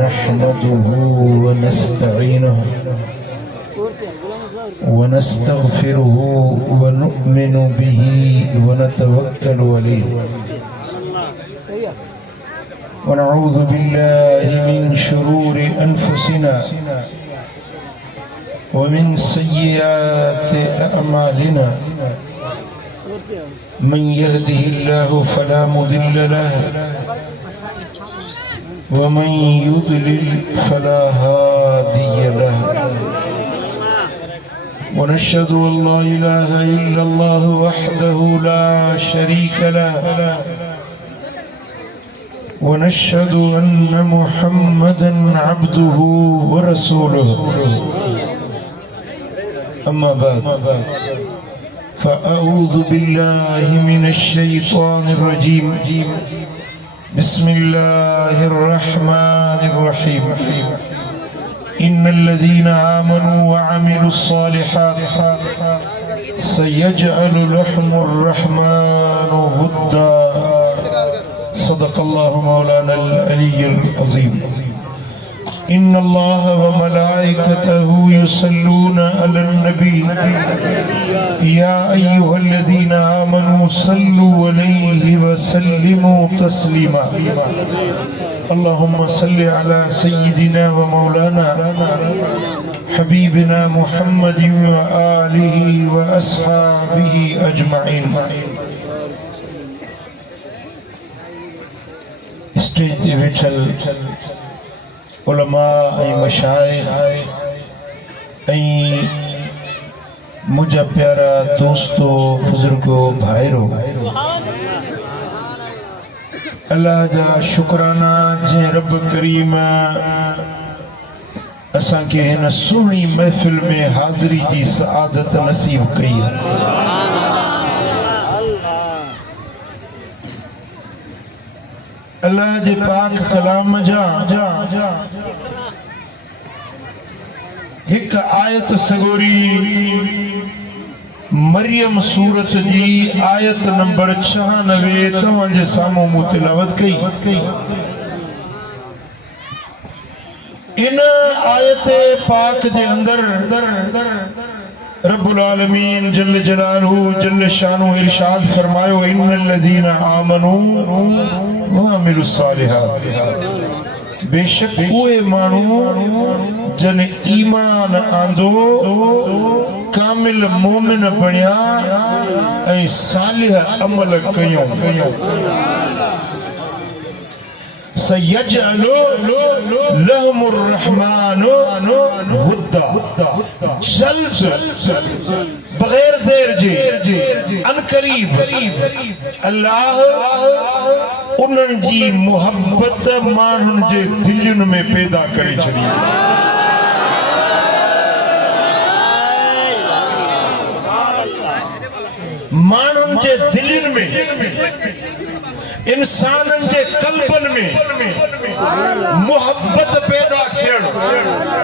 नहमदुहु व नस्तईनुहु व नस्तगफिरुहु व नु'मिनु बिही व नतवक्कलु अलैहि व नऊज़ु बिल्लाहि मिन शुरूरि अनफुसिना व मिन सय्यिआति अअमालिना मन यहदिहिल्लाहु फला मुदिल्ल लहु व मन युद्लिल फला हादिय लहु व नशहदु अल्ला इलाहा इल्लल्लाहु वहदहु ला शरीका लहु व नशहदु अन्न मुहम्मदन अब्दुहु व रसूलुहु अम्मा बाद फ़अऊज़ु बिल्लाहि मिनश शैतानिर रजीम बिस्मिल्लाहिर रहमानिर रहीम इन्नल्लज़ीना आमनू व अमिलुस सालिहात सयजअलु लहुमुर रहमानु वुद्दा सदक़ल्लाहु मौलानल अलियुल अज़ीम इन्नल्लाह व मलाइकतहु युसल्लूना अलन नबी या अय्युहल्लज़ीना आमनू सल्लु अलैहि व सल्लिमू तस्लीमा अल्लाहुम्मा सल्लि अला सय्यिदिना व मौलाना हबीबिना मुहम्मदिन व आलिहि व अस्हाबिहि अजमईन। स्टेज ते वेठल उलमा ऐं मशाइख ऐं मुंहिंजा प्यारा दोस्तो बुजुर्गो भाइरो अल्लाह जा शुक्राना जे रब करीम असांखे हिन सुहिणी महफ़िल में हाज़िरी जी सआदत नसीब कई अल्लाह जे पाक कलाम जा एक आयत सगोरी मरियम सूरत जी आयत नंबर 96 तव्हांजे साम्हूं मूं तिलावत कई। इन आयत पाक जे अंदर रब्बुल आलमीन जल्ल जलालहू जल्ल शानु इरशाद फरमायो इन्नल्लज़ीना आमनू व अमिलुस सालिहात बेशक उहे माण्हू जन ईमान आंदो कामिल मोमिन बणिया ऐं सालिह अमल कयूं सयजअलु लहुमुर रहमानु वुद्दा जल्द बगैर देर जे अनकरीब अल्लाह उन्हनि जी मोहब्बत माण्हुनि जे दिलनि में पैदा करे छॾी। माण्हुनि जे दिलनि में इंसाननि जे कल्बनि में मोहब्बत पैदा थियण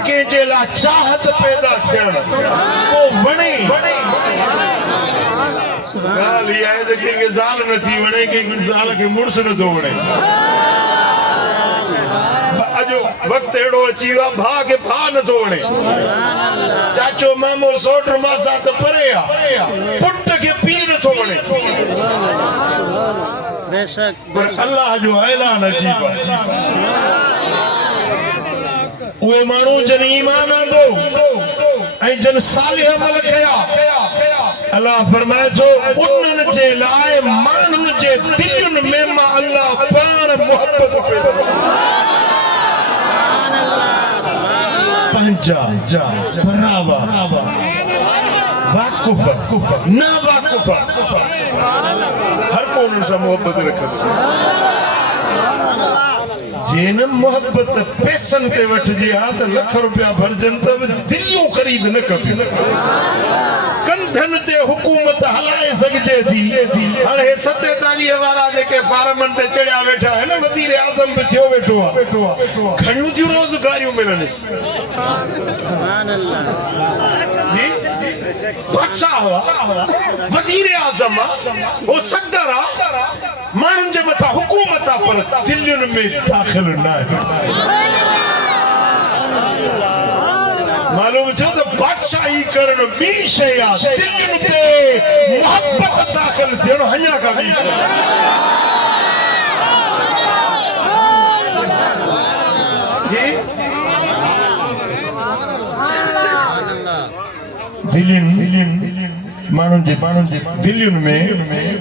कंहिंजे लाइ चाहत पैदा थियण को वणे ॻाल्हि इहा आहे त कंहिंखे ज़ाल नथी वणे कंहिंखे ज़ाल खे मुड़ुस नथो वणे अॼु वक़्तु अहिड़ो अची वियो आहे भाउ खे भाउ नथो वणे चाचो मामो सौट मासा त परे आहे पुट खे पीउ नथो वणे पर अल्लाह जो ऐलान अजीब उहे माण्हू जन ईमान आंदो ऐं जन सालिह अमल कया अल्लाह फरमाए थो उन्हनि जे लाइ माण्हुनि जे दिलनि में मां अल्लाह पाण मोहब्बत पैदा पंहिंजा बरावा वाकुफ ना वाकुफ हर को उन्हनि सां मोहब्बत रखंदो जेन मोहब्बत पैसनि ते वठिजे हा त लख रुपया भरजनि त बि दिलियूं ख़रीद न कबी कंधनि ते हुकूमत हलाए सघिजे थी हाणे हे 47 वारा जेके फार्मनि ते चढ़िया वेठा आहिनि वज़ीर आज़म बि थियो वेठो आहे घणियूं थियूं रोज़गारियूं मिलनि सुभान अल्लाह जी बादशाह हुआ वज़ीर आज़म वो सदर माण्हुनि जे मथां हुकूमत आहे पर दिलयुनि में दाख़िल न आहे मालूम छो तो बादशाही करण बी शय आ दिल ते मोहब्बत दाखिल थियण हञा का बी दिलिन माण्हुनि जे दिलियुनि में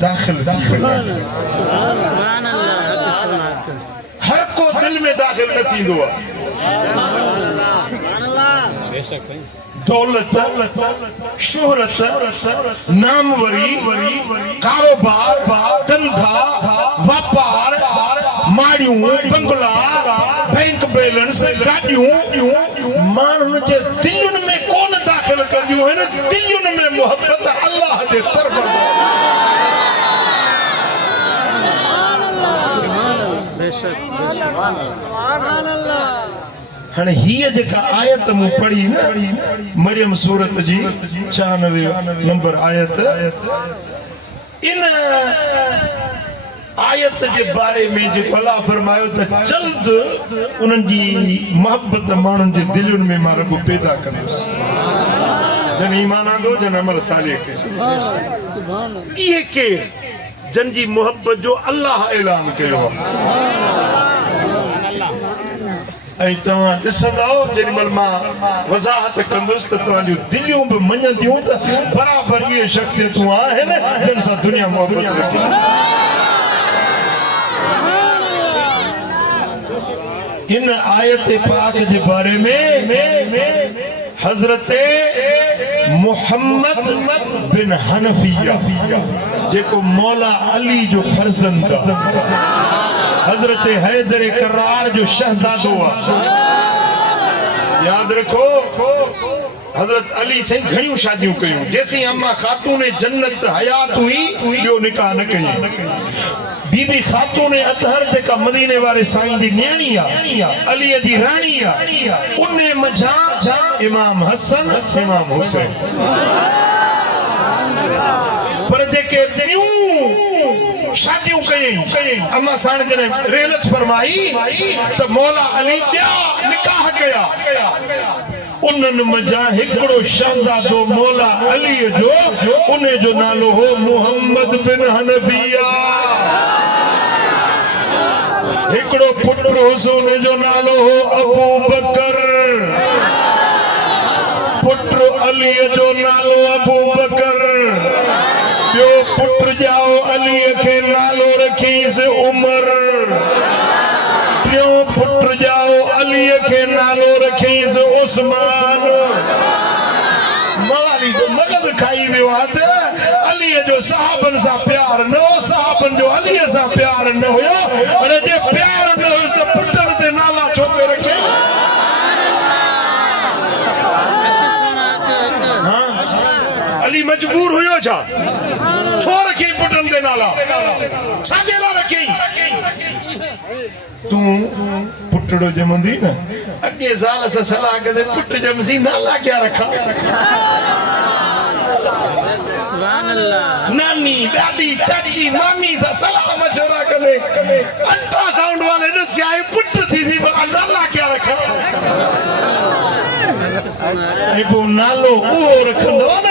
दाख़िल थी वञे हर को दिल में दाख़िल न थींदो आहे दौलत शोहरत नामवरी कारोबार धंधा वापार माड़ियूं बंगला बैंक बैलेंस गाड़ियूं माण्हुनि जे दिलुनि में कोन दाख़िल कंदियूं आहिनि दिलुनि में मोहब्बत अल्लाह जे तरफ़ हाणे हीअ जेका आयत मूं पढ़ी न मरियम सूरत जी 96 नंबर आयत इन आयत जे बारे में जो अल्लाह फरमायो त जल्द उन्हनि जी मोहब्बत माण्हुनि जे दिलुनि में मां रब पैदा कंदुसि जन ईमान आंदो जन अमल सालिह खे इहे केर जन जी मोहब्बत जो अल्लाह ऐलान कयो ऐं तव्हां ॾिसंदो जेॾीमहिल मां वज़ाहत कंदुसि त तव्हांजूं दिलियूं बि मञंदियूं त बराबरि इहे शख़्सियतूं आहिनि जिन सां दुनिया मोहब्बत रखे इन आयत पाक जे बारे में हज़रत मुहम्मद बिन हनफिया जेको मौला अली जो फर्ज़ंद हज़रत हैदर करार जो शहजादो याद रखो हज़रत अली से घणियूं शादियूं कयूं जैसी अम्मा खातून जन्नत हयात हुई ॿियो निकाह न कयूं बीबी खातून अतहर जेका मदीने वारे साईं जी न्याणी आ अली जी राणी आ उन्ने मझा इमाम हसन इमाम हुसैन पर जेके ॿियूं शादियूं कयईं अम्मा साण जने रेलत फरमाई त मौला अली ॿिया निकाह कया उन्हनि मझा हिकिड़ो शहजादो मौला अली जो उन जो नालो हो मुहम्मद बिन हनफिया हिकिड़ो पुटु हुसो उन जो नालो हो अबू बकर पुटु अली जो नालो अबू बकर ॿियो पुटु ॼाओ अली खे नालो रखीसि उमर टियों पुटु ॼाओ अली खे नालो रखीसि उस्मान मवाली जो मगज़ खाई वियो आहे त अली जो सहाबन सां प्यार न हो सहाबन जो अली सां प्यार न हुयो पर जे प्यार न हुयो त पुटनि ते नाला छो पे रखे अली मजबूर हुयो छा छो रखी पुटनि ते नाला छाजे लाइ रखी तूं पुटड़ो जमंदी न अॻे ज़ाल सां सलाह कंदे पुट जमसी नाला क्या रखा नानी ॾाॾी चाची मामी सां सलाह मशवरा कंदे अल्ट्रासाउंड वाले न सियाए पुट थी सी नाला क्या रखा ऐं पोइ नालो उहो रखंदो न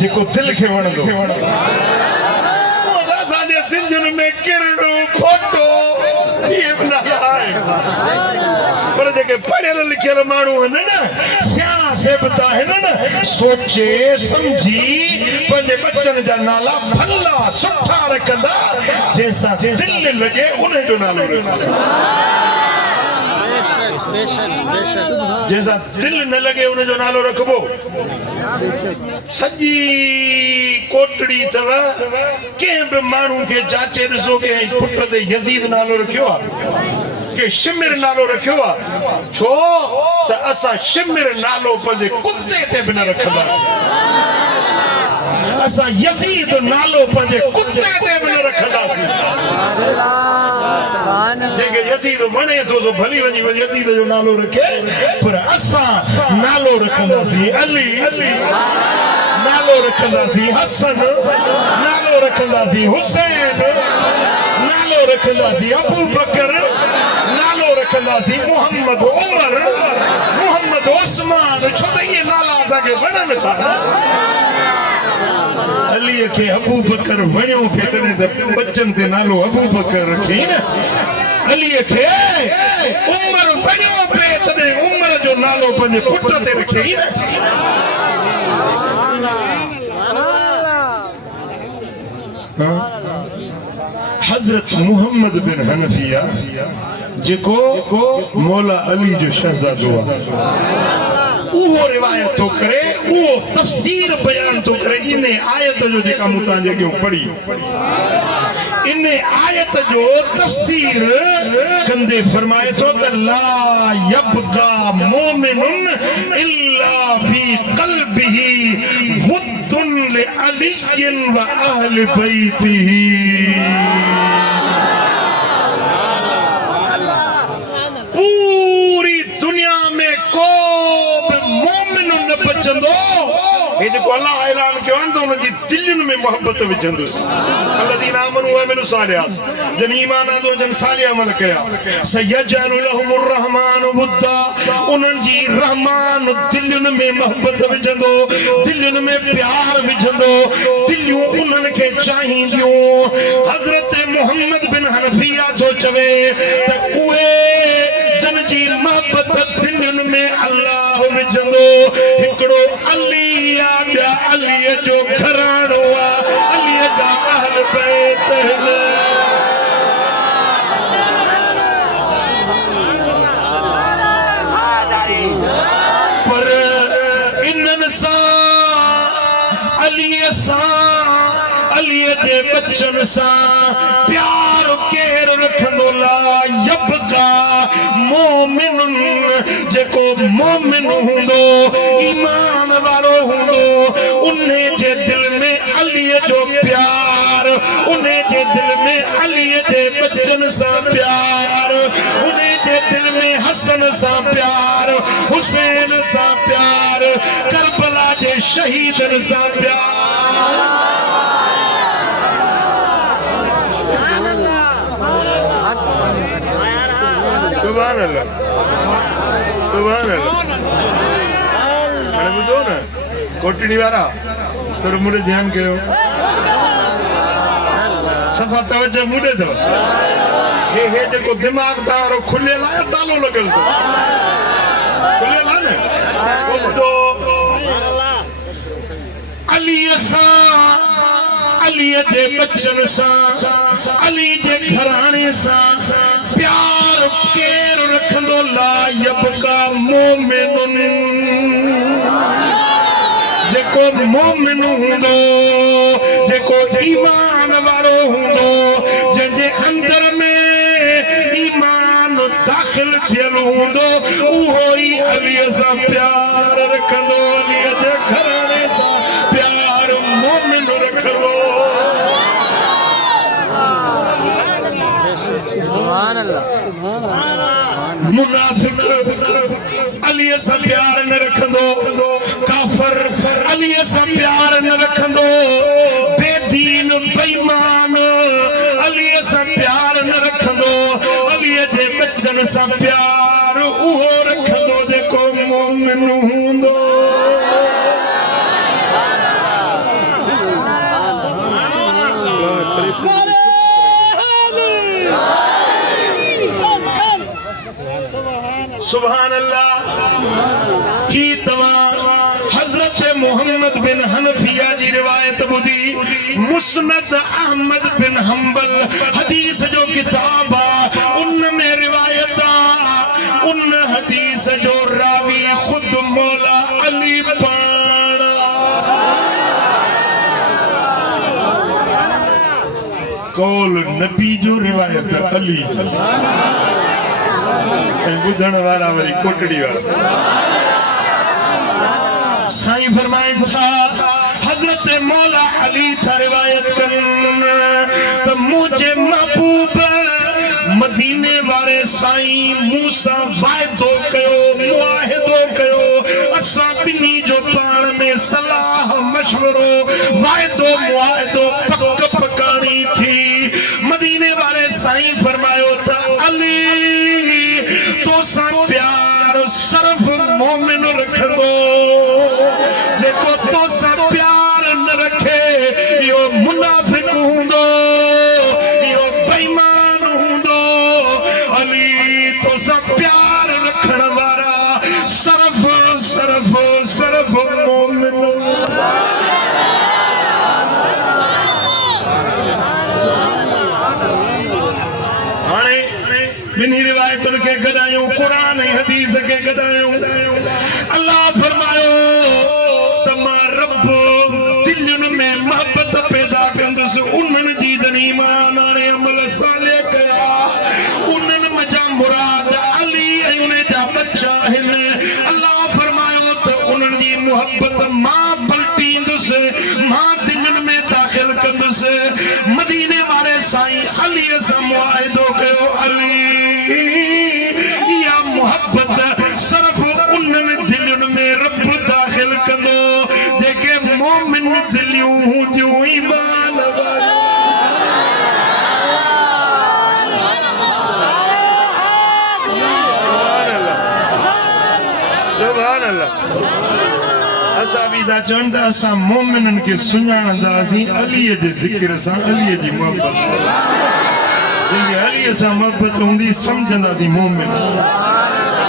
जेको दिलि खे वणंदो असांजे सिंधियुनि में किरड़ो खोटो इहे बि नाला आहिनि पर जेके पढ़ियल लिखियल माण्हू आहिनि न सियाणा सेबता आहिनि न सोचे सम्झी पंहिंजे बच्चनि जा नाला भला सुठा रखंदा जंहिंसां दिलि लॻे उन जो नालो जैसा दिल न लगे उन जो नालो रखबो सजी कोटड़ी तव के बि माण्हू के जाचे ॾिसो के पुट ते यजीद नालो रखियो आहे के शिमिर नालो रखियो आहे छो त असां शिमिर नालो पंहिंजे कुत्ते ते बि न रखंदासीं असां यजीद नालो पंहिंजे कुत्ते ते बि न रखंदासीं जेके यजीद वणे थो सो भली वञी यजीद जो नालो रखे पर असां नालो रखंदासीं अली नालो रखंदासीं हसन नालो रखंदासीं हुसैन नालो रखंदासीं अबू बकर नालो रखंदासीं मोहम्मद उमर मोहम्मद उस्मान छो त ये नाला असांखे वणनि था अली के अबू बकर वणियो खे तॾहिं त बच्चन ते नालो अबू बकर रखी न अली के उमर वणियो पे तॾहिं उमर जो नालो पंहिंजे पुट ते रखी न हजरत मुहम्मद बिन हनफिया जेको मौला अली जो शहजादो आहे उहो रिवायत तो करे उहो तफसीर बयान तो करे इन आयत जो जेका मूं तव्हांजे अॻियां पढ़ी इन आयत जो तफसीर कंदे फरमाए तो त ला यबका मोमिनुन इल्ला फी क़ल्बिही वुद्दुन लिअलिय्यिन व अहलि बैतिही पूरी दुनिया में को मोमिन न बचंदो ये जो अल्लाह ऐलान कयो न त उन जी दिलनि में मोहब्बत विझंदुस अल्लज़ीना आमनू व अमिलु सालिहात जन ईमान आंदो जन सालिह अमल कया सयजअलु लहुमुर रहमानु वुद्दा उन्हनि जी रहमान दिलनि में मोहब्बत विझंदो दिलनि में प्यार विझंदो दिलियूं उन्हनि खे चाहींदियूं हज़रत मोहम्मद बिन हनफिया जो चवे त उहे जन जी मोहब्बत दिलनि में अल्लाह विझंदो हिकिड़ो अली ॿिया अलीअ जो घराणो आहे अलीअ जा अहल बैत पर इन्हनि सां अलीअ जे बच्चनि सां प्यार केरु रखंदो ला यबका मोमिनुन जेको मोमिन हूंदो ईमान वारो हूंदो उन जे दिल में अलीअ जो प्यार उन जे दिल में अलीअ जे बच्चनि सां प्यार उन जे दिल में हसन सां प्यार हुसैन सां प्यार करबला जे शहीदनि सां प्यार सुभान अल्लाह सुभान अल्लाह हाणे ॿुधो न कोटड़ी वारा तुर मुड़े ध्यान कयो सफ़ा तवज्जो मुड़े अथव हे जेको दिमाग़ तारो खुलियल आहे तालो लॻल अथव खुलियल आहे न पोइ ॿुधो अलीअ सां अलीअ जे बच्चनि सां अली जे घराणे सां प्यार केरु रखंदो ला यबका मोमिनुन जेको मोमिन हूंदो जेको ईमान वारो हूंदो जंहिंजे अंदर में ईमान दाख़िल थियल हूंदो उहो ई अलीअ सां प्यार रखंदो अलीअ जे घराणे सां प्यार मोमिन रखंदो मुनाफिक अलीअ सां प्यार न रखंदो काफर अलीअ सां प्यार न रखंदो बेदीन बेईमान अलीअ सां प्यार न रखंदो अलीअ जे बच्चनि सां प्यार उहो रखंदो जेको मोमिन हूंदो सुभान अल्लाह की तमाम हजरत मोहम्मद बिन हनफिया जी रिवायत बुधी मुस्नद अहमद बिन हंबल हदीस जो किताब उन में रिवायत उन हदीस जो रावी खुद मौला अली पाण कौल नबी जो रिवायत अली बुधण वारा वरी कोटड़ी वारा साईं फरमाइनि था हजरत मौला अली था रिवायत कनि त मुंहिंजे महबूब मदीने वारे साईं मूं सां वाइदो कयो मुआहिदो कयो असां ॿिन्ही जो पाण में सलाह मशवरो वाइदो मुआहिदो पक पकाणी थी मदीने वारे साईं फरमायो त अली तो सां प्यार सिर्फ मोमिन हाने हदीस के गदायो अल्लाह फरमायो तमा रब दिलन में मोहब्बत पैदा कंदुस उन्हनि जी ईमान आने अमल साले कया उन्हनि मजा मुराद अली ऐं उन जा बच्चा हिन अल्लाह फरमायो त उन्हनि जी मोहब्बत मां पलटींदुस मां दिलन में दाखिल कंदुस मदीने वाले साईं अली सां मुआहिदो कयो अली या मोहब्बत सिर्फ उन्हनि दिलन में रब दाखिल कंदो जेके मोमिन दिलियूं हूंदियूं ईमान वारियूं सुभान अल्लाह असा भी दा चवंदा असा मोमिनन के सुञाणंदासीं अली जे ज़िक्र सां अली जी मोहब्बत जेके अली सां मोहब्बत हूंदी समझंदासीं मोमिन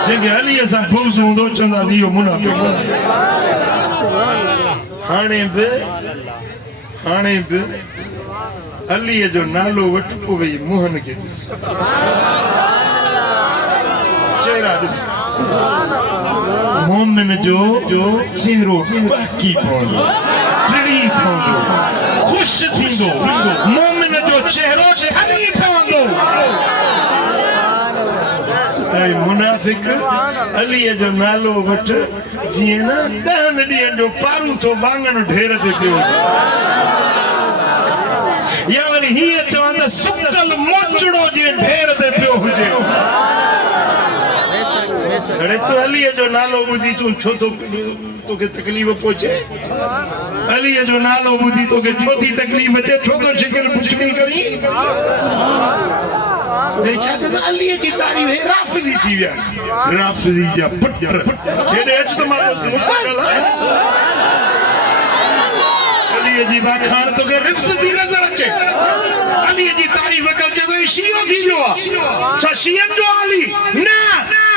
जेके अली सां बुग़्ज़ हूंदो चवंदासीं इहो मुनाफ़िक़ हाणे बि अली जो नालो वठ पोइ वई मोहन के ॾिस चेहरा ॾिस मोमिन जो चेहरो बहकी पवंदो टिड़ी पवंदो ख़ुश थींदो मोमिन जो चेहरो ठरी पवंदो ऐं मुनाफ़िक अली जो नालो वठ जीअं न 10 ॾींहंनि जो पारू थो वाङण ढेर ते पियो या वरी हीअं चवां त सुकल मोचड़ो जीअं ढेर ते पियो हुजे अरे तू अली जो नालो ॿुधी तूं छो तो तोखे तकलीफ़ पहुचे अली जो नालो ॿुधी तोखे छो थी तकलीफ़ अचे छो तो शिकिल पुछड़ी करी छा चवंदा अली जी तारीफ़ राफ़िज़ी थी विया राफ़िज़ी जा पुट हेॾे अच त मां मूंसां ॻाल्हाए अली जी बाखाण तोखे रिफ्स थी नज़र अचे अली जी तारीफ़ करजे तो शियो थी वियो आहे छा शियन जो अली न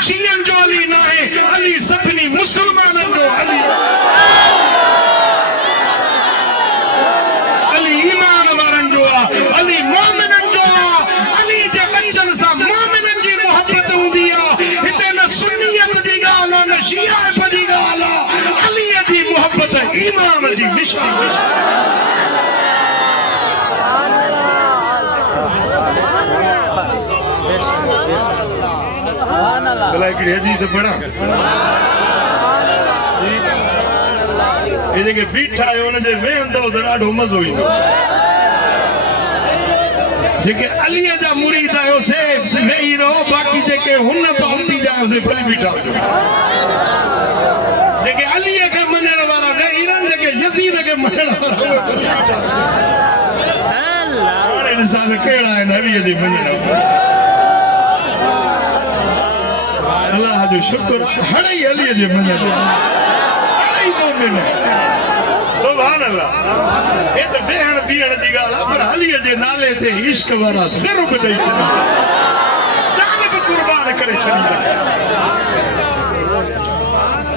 शियन जो अली न है अली सभिनी मुसलमानन जो अली अली ईमान वारन जो अली मोमिनन जो अली जे बच्चन सा मोमिनन जी मोहब्बत हुंदी हिते न सुन्नियत जी गाल न शियात जी गाल अली जी मोहब्बत ईमान जी निशान भला हिकिड़ी हदीस पढ़ां ये जेके बीठा आहियो हुन जे वेहंदव त ॾाढो मज़ो ईंदो जेके अलीअ जा मुरीद आहियो से वेही रहो बाक़ी जेके हुन पहुंची जाओ से भली बीठा हुजो जेके अलीअ खे मञण वारा वेही रहनि जेके यज़ीद खे मञण वारा उहे भली बीठा हाणे ॾिसां त कहिड़ा आहिनि अलीअ जे मञण वारा अल्लाह जो शुक्र हड़े अली जे मन हड़े मोमिन सुभान अल्लाह ये तो बेहण बीहण जी गाल पर अली जे नाले ते इश्क वारा सिर बि ॾेई छॾींदा जान बि कुर्बान करे छॾींदा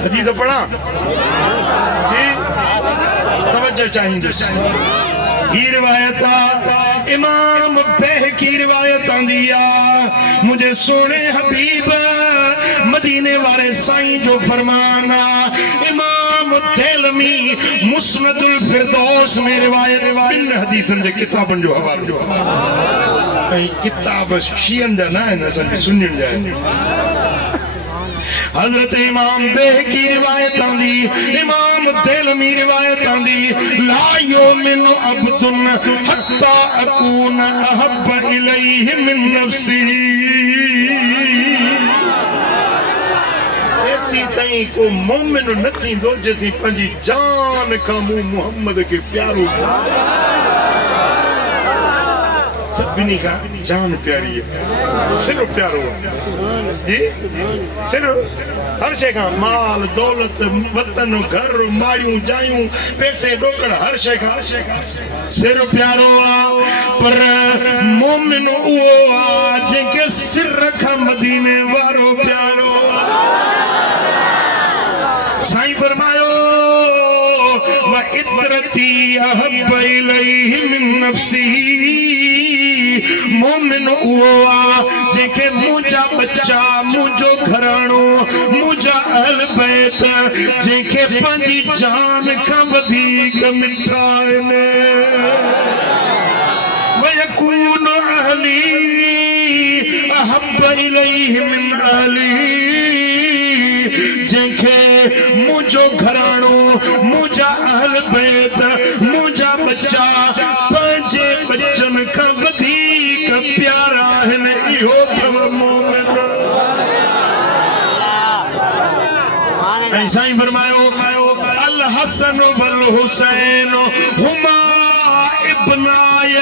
हदीस पढ़ा जी तवज्जो चाहींदुसि ही रिवायत इमाम बहकी रिवायत आंदी मुझे सोने हबीब मदीने वाले साईं जो फरमाना इमाम तेलमी मुस्नदुल फिरदौस में रिवायत इन हदीसन जे किताबन जो हवालो ऐं किताब शियन जा न आहिनि असांजे सुन्नियुनि जा आहिनि हजरत इमाम बेहकी रिवायत आंदी इमाम तेलमी रिवायत आंदी ला युमिनु अब्दुन हत्ता अकून अहब्ब इलैहि मिन नफ्सिही ऐसी ताईं को मोमिन न थींदो जेसी पंहिंजी जान खां मूं मुहम्मद खे प्यारो सभिनी खां जान प्यारी है सिर प्यारो जी सिर हर शइ खां माल दौलत वतन घर माड़ियूं जायूं पैसे ॾोकड़ हर शइ खां सिर प्यारो पर मोमिन उहो जंहिंखे सिर खां मदीने वारो प्यारो साईं फरमायो व इतरती अहब इलैहि मिन नफ्सिही मोमिन उहो जंहिंखे मुंहिंजा बच्चा मुंहिंजो घराणो बैत जेके पंजी जान का वधीक मिठाइने वयकून अहली अहब्ब इलैहि मिन अहली जेके मुझो घराणो मुझा अहल बैत मुझा बच्चा पंजे बच्चन का वधीक प्यारा है इहो थव मोमिन ऐसा ही फरमायो अल हसन वल हुसैन हुमा इब्नाय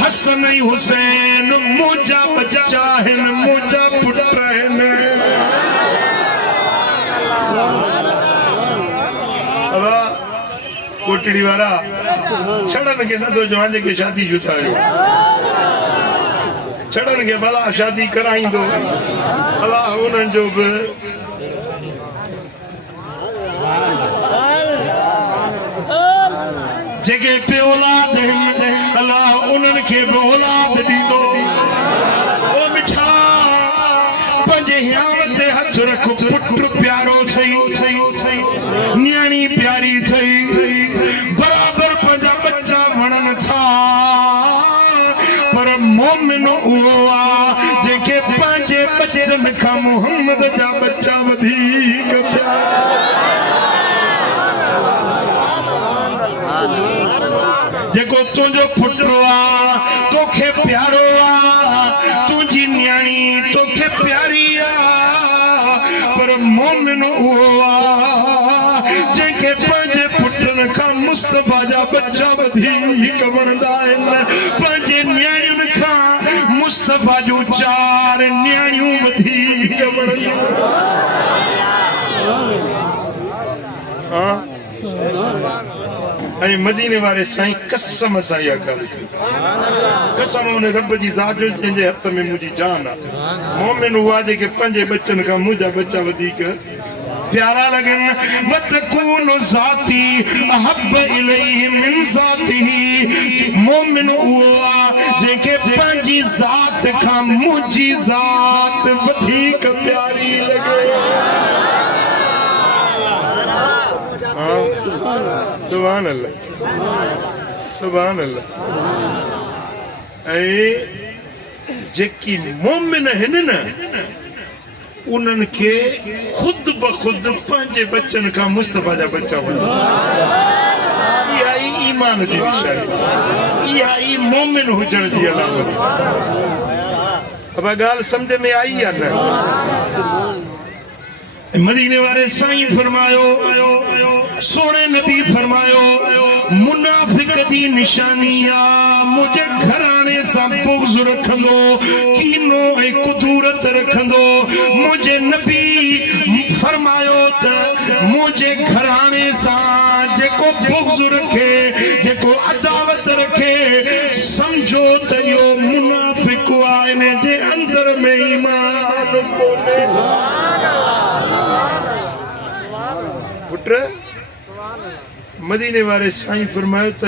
हसन हुसैन मुझा बच्चा है मुझा पुत्र है कोटड़ी वारा छड़न के न तो जो आज के शादी जुतायो छड़न के भला शादी कराई दो भला उन्हनि जो भी जेके पे औलाद अल्लाह उन्हनि खे बि औलाद ॾींदो ओ मिठा पंहिंजे हियाव ते हथ रख पुट प्यारो थई न्याणी प्यारी थई बराबर पंहिंजा बच्चा वणनि था पर मोमिन उहो आहे जेके पंहिंजे बच्चनि खां मुहम्मद जा बच्चा वधीक जेको तुंहिंजो पुटु आहे तोखे प्यारो आहे तुंहिंजी न्याणी तोखे प्यारी आहे पर मोमिन उहो आहे जेके पंहिंजे पुटनि खां मुस्तफ़ा जा बच्चा वधीक वणंदा आहिनि पंहिंजे न्याणियुनि खां मुस्तफ़ा जूं 4 न्याणियूं वधीक वणंदियूं ऐं मदीने वारे साईं कसम सां इहा ॻाल्हि कई कसम उन रब जी ज़ात जो जंहिंजे हथ में मुंहिंजी जान आहे मोमिन उहा जेके पंहिंजे बच्चनि खां मुंहिंजा बच्चा वधीक प्यारा लगन वतकून ज़ाती अहब्ब इलैहि मिन ज़ातिही मोमिन उहा जेके पंहिंजी ज़ात खां मुंहिंजी ज़ात वधीक प्यारी लगे सुभान अल्लाह सुभान अल्लाह ऐं जेकी मोमिन आहिनि न उन्हनि खे खुद ब खुद पंहिंजे बच्चनि खां मुस्तफ़ा जा बच्चा वणंदा इहा ई ईमान जी निशानी इहा ई मोमिन हुजण जी अलामत अब ॻाल्हि सम्झ में आई आहे न मदीने वारे साईं फरमायो सोने नबी फरमायो मुनाफिक जी निशानी आ मुझे घराने सां बुग़्ज़ रखंदो कीनो ऐं कुदूरत रखंदो मुझे नबी फरमायो त मुझे घराने सां जेको बुग़्ज़ रखे जेको अदावत रखे समझो त इहो मुनाफिक आहे इन जे अंदर में ईमान कोन्हे पुत्र मदीने वाले साईं फरमायो त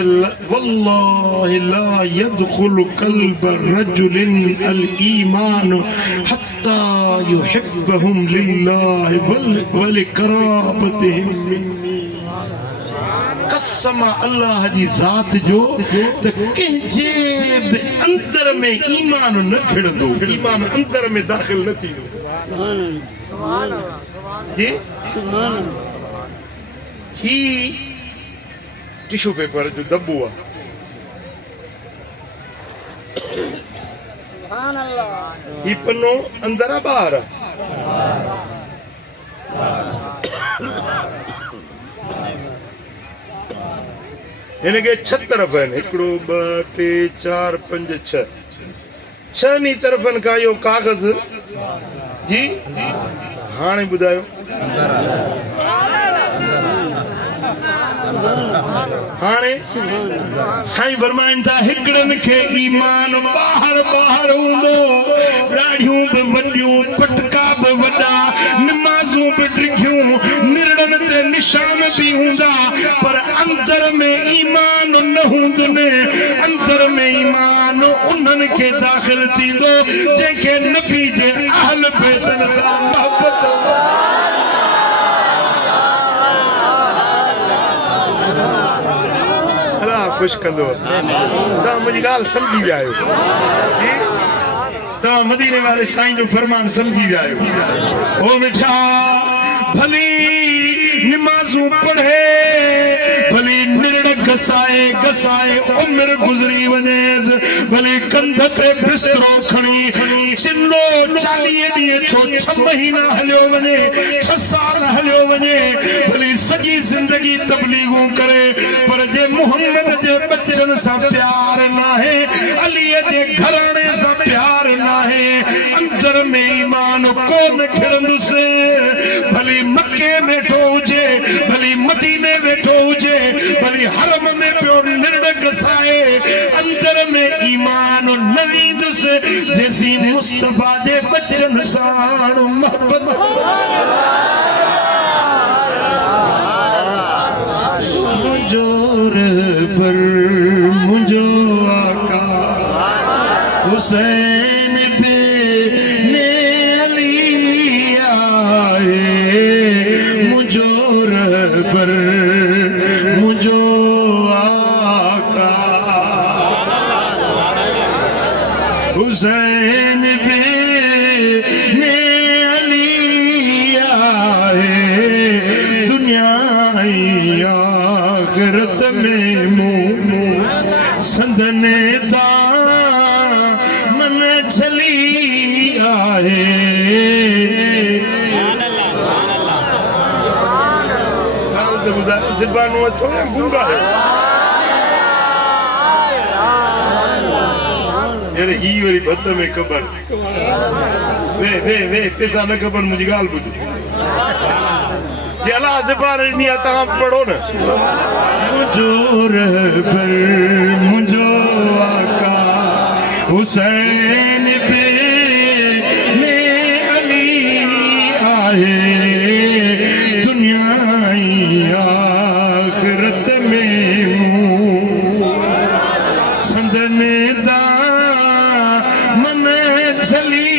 वल्लाहि ला यदखुलु क़ल्ब रजुलिन अल ईमान हत्ता युहिब्बहुम लिल्लाहि व लिक़राबतिहिम मिन्नी कसम अल्लाह जी ज़ात जो त कंहिंजे बि अंदर में ईमान न खिड़ंदो ईमान अंदर में दाख़िल न थींदो जी ही टिश्यू पेपर जो दब्बू आहे ही पन्नो अंदर आहे ॿाहिर हिनखे 6 तरफ़ आहिनि 1 2 3 4 5 6 छहनि तरफ़नि खां इहो कागज़ जी हाणे ॿुधायो हाणे साईं फरमाइनि था हिकिड़नि खे ईमान ॿाहिरि ॿाहिरि हूंदो ॾाढियूं बि वॾियूं पटका बि वॾा नमाज़ूं बि ॾिघियूं निरड़नि ते निशान बि हूंदा पर अंदर में ईमान न हूंदनि अंदर में ईमान उन्हनि खे दाख़िल थींदो जंहिंखे नबी जे अहल बैतनि सां मोहबत खुश कंदो ता मुझी गाल समझी विया आयो ता मदीने वाले साईं जो फरमान समझी विया आयो ओ मिठा भली नमाजूं पढ़े भली निरड़ गसाए गसाए उम्र गुजरी वनेस भली कंध ते बिस्तरो खणी चिल्लो 40 ॾींहं छो 6 महीना हलियो वने 6 साल हलियो वने भली सॼी जिंदगी तबलीगूं करे पर जे मोहम्मद जे बच्चन सां प्यार नाहे अली जे घराणे सां प्यार नाहे अंदर में ईमान कोन खिड़ंदुसि भली मक्के में वेठो हुजे भली मदीने वेठो हुजे भली हरम में पियो निरड़ गसाए अंदर में ईमान न वींदुसि जैसी मुस्तफा जे बच्चन साण मोहब्बत मुंहिंजो रहबर मुंहिंजो आका हुसैन ने अली आए मुंहिंजो रहबर मुंहिंजो आका हुसैन ने अली आए दुनिया आखिरत में मुंह संदने दा मन चली आए ज़बानों अथो या गूंगा है यार ही वरी भत में कबर वे पैसा न कबर मुझी गाल बुझ जे अल्लाह ज़बान नहीं आता आप पढ़ो ना मुझो रहबर मुझो आका हुसैन पे ने अली आए दुनिया आखिरत में मुंह संदने दा मन चली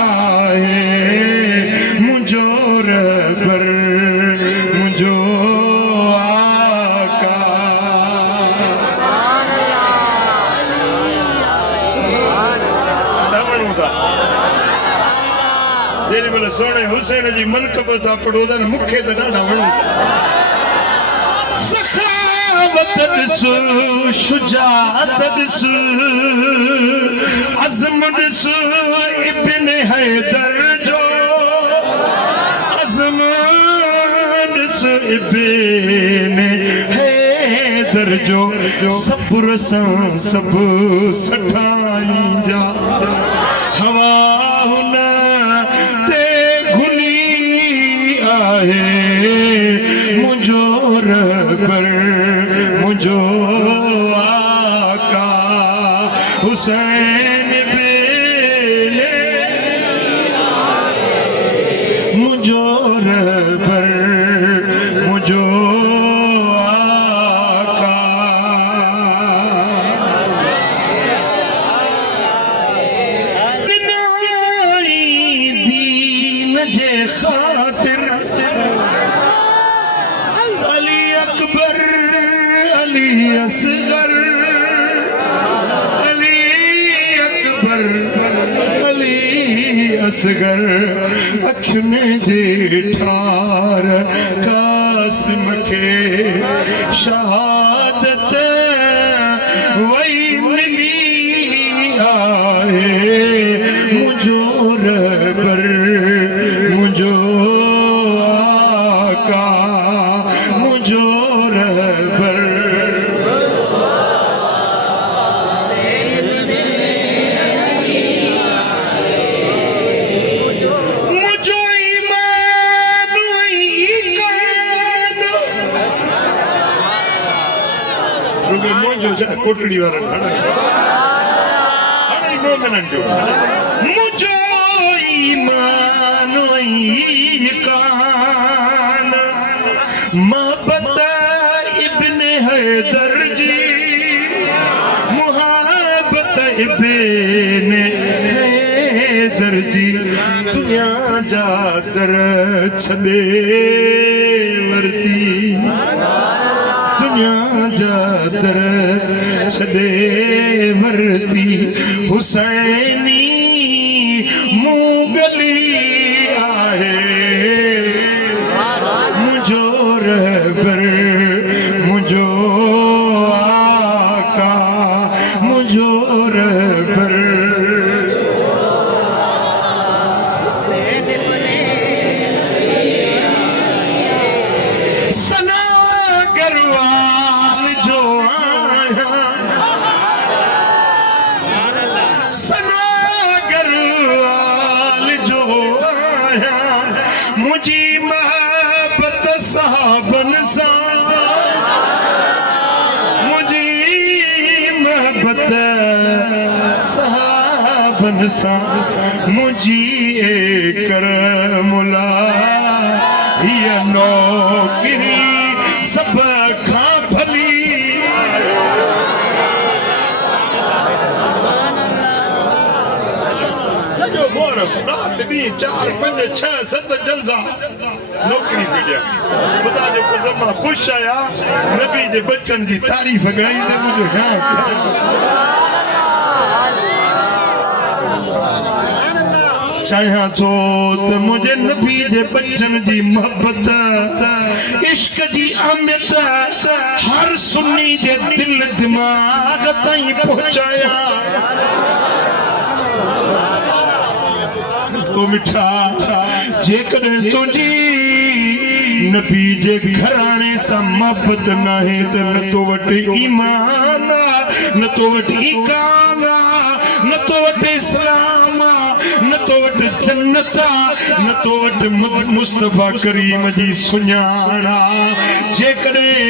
आए मुझो रहबर मुझो आका जेरी मेरे सोने हुसैन जी मनकब ता पढ़ो दा मुखे ता ॾाढा वणो सखावत ॾिसो शुजाअत ॾिसो अज़म ॾिसो इब्न हैदर जो अज़म ॾिसो इब्न हैदर जो सब्र सां सब सठाई जा हवा हुन ते घुली आहे मुझो रहबर मुझो आका हुसैन बेले मुझो रहबर मुझो आका बिनाई दीन जे खातिर असगर अली अकबर अली असगर अखियुनि जे ठार कासिम खे शहादत वई मिली आहे मुंहिंजो रहबर मुंहिंजो आका मुंहिंजो रहबर कोटड़ी वाला मुझो ईमान कान मोहब्बत इब्न हैदर जी मोहब्बत इब्न हैदर जी दुनिया जा दर छॾे वरती दुनिया जादर छदे वरती हुसैनी मुगली आहे मुझो रहबर मुझो आका मुझो रहबर सना गरवाल जो आया सना गरवाल जो आया मुझी मोहब्बत साहबन सा मुझी मोहब्बत साहबन सा मुझी करमुला ये नौकरी सब खां भली सॼो मोर रात ॾींहुं 4 5 6 7 जलसा नौकरी मिलिया ख़ुदा जो कसम मां ख़ुशि आहियां नबी जे बचन जी तारीफ़ ॻाईंदे मुंहिंजो चाहियां थो त मुंहिंजे नबी जे बचन जी मोहब्बत इश्क जी अहमियत हर सुन्नी जे दिल दिमाग़ ताईं पहुचाया ओ मिठा जेकॾहिं तुंहिंजी नबी जे घराणे सां मोहब्बत नाहे त न तो वटि ईमान न तो वटि ईकान न तो वटि इस्लाम न तो वटि जन्नत न तो वटि मुस्तफा करीम जी सुञाणा जेकॾहिं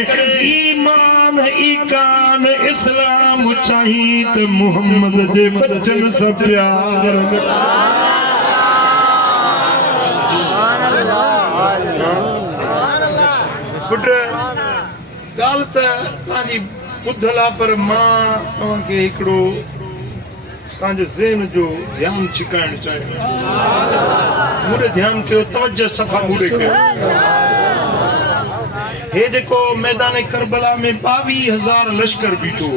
ईमान ईकान इस्लाम चाही त मुहम्मद जे बचन सां प्यार पुट ॻाल्हि त तव्हांजी ॿुधल आहे पर मां तव्हांखे हिकिड़ो तव्हांजो ज़हन जो ध्यानु छिकाइणु चाहियां मूंखे ध्यानु कयो तवजो सफ़ा मूंखे कयो हे जेको मैदान करबला में 22,000 लश्कर बीठो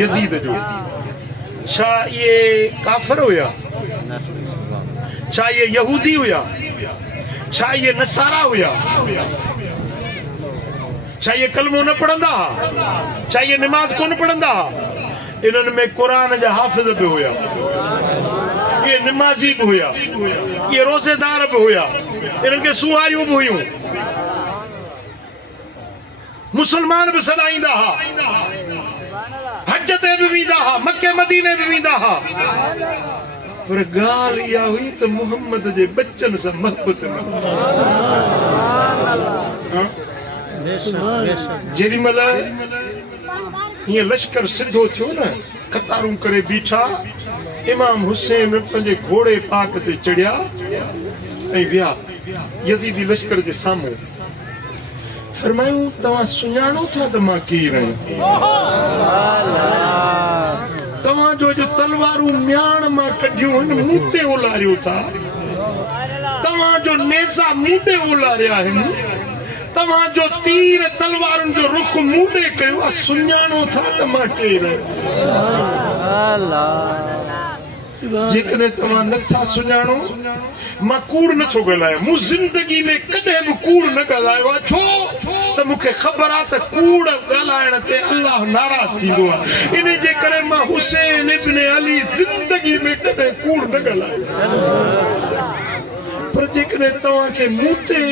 यज़ीद जो छा इहे काफ़िर हुया छा इहे यहूदी हुया छा इहे नसारा हुया छा इहे कलमो न पढ़ंदा छा इहे निमाज़ कोन पढ़ंदा इन्हनि में क़ुरान जा हाफ़िज़ बि हुया इहे निमाज़ी बि हुया इहे रोज़ेदार बि हुया इन्हनि खे सुहारियूं बि हुयूं मुसलमान बि सॾाईंदा हुआ हज ते बि वेंदा हुआ मके मदीने बि वेंदा हुआ पर ॻाल्हि इहा हुई त मुहम्मद जे बचन सां मोहब्बत न जेॾी महिल हीअं लश्कर सिधो थियो न कतारूं करे बीठा इमाम हुसैन पंहिंजे घोड़े पाक ते चढ़िया ऐं विया यज़ीदी लश्कर जे साम्हूं फरमायूं तव्हां सुञाणो था त मां केरु आहियां तव्हांजो जो तलवारूं म्याण मां कढियूं आहिनि मूं ते ओलारियो था तव्हांजो नेज़ा मूं ते ओलारिया आहिनि तव्हांजो तीर तलवारुनि जो रुख मूं ॾे कयो आहे सुञाणो था त मां केरु जेकॾहिं तव्हां नथा सुञाणो मां कूड़ नथो ॻाल्हायां मूं ज़िंदगी में कॾहिं बि कूड़ न ॻाल्हायो आहे छो त मूंखे ख़बर आहे त कूड़ ॻाल्हाइण ते अल्लाह नाराज़ थींदो आहे इन जे करे मां हुसैन इब्न अली ज़िंदगी में कॾहिं कूड़ न ॻाल्हायो पर जेकॾहिं तव्हांखे मूं ते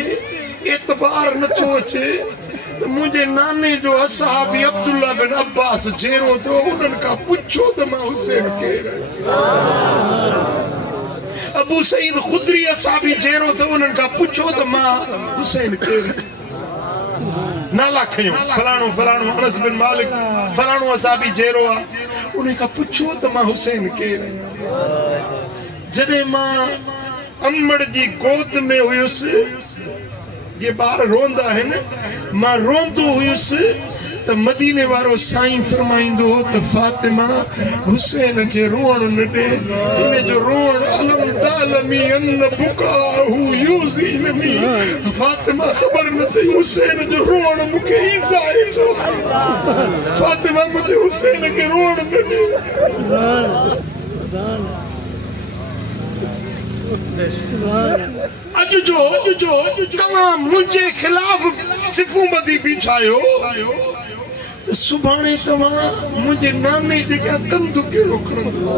एतबार नथो अचे त मुंहिंजे नाने जो असहाबी अब्दुल्ला बिन अब्बास जेरो थियो उन्हनि खां पुछो त मां हुसैन केरु अबू सईद खुदरी असहाबी जेरो थियो उन्हनि खां पुछो त मां हुसैन केरु नाला खयूं फलाणो फलाणो अनस बिन मालिक फलाणो असहाबी जेरो आहे उन खां पुछो त मां हुसैन केरु जॾहिं मां अमड़ जी गोद में हुयुसि जे ॿार रोंदा आहिनि मां रोंदो हुयुसि त त मदीने वारो साईं फरमाईंदो त फातिमा हुसैन के रोण न दे, इन जो रोण अलम तालमी अन बुकाहु यूज़ीननी। फातिमा खबर न थी हुसैन जो रोण मुखे ईज़ा है जो। फातिमा मुझे हुसैन के रोण न दे। अज जो तमाम मुझे खिलाफ सिफू बदी बिछायो, सुभाणे तमा मुझे नाने जगह कंधु केड़ो खणंदो,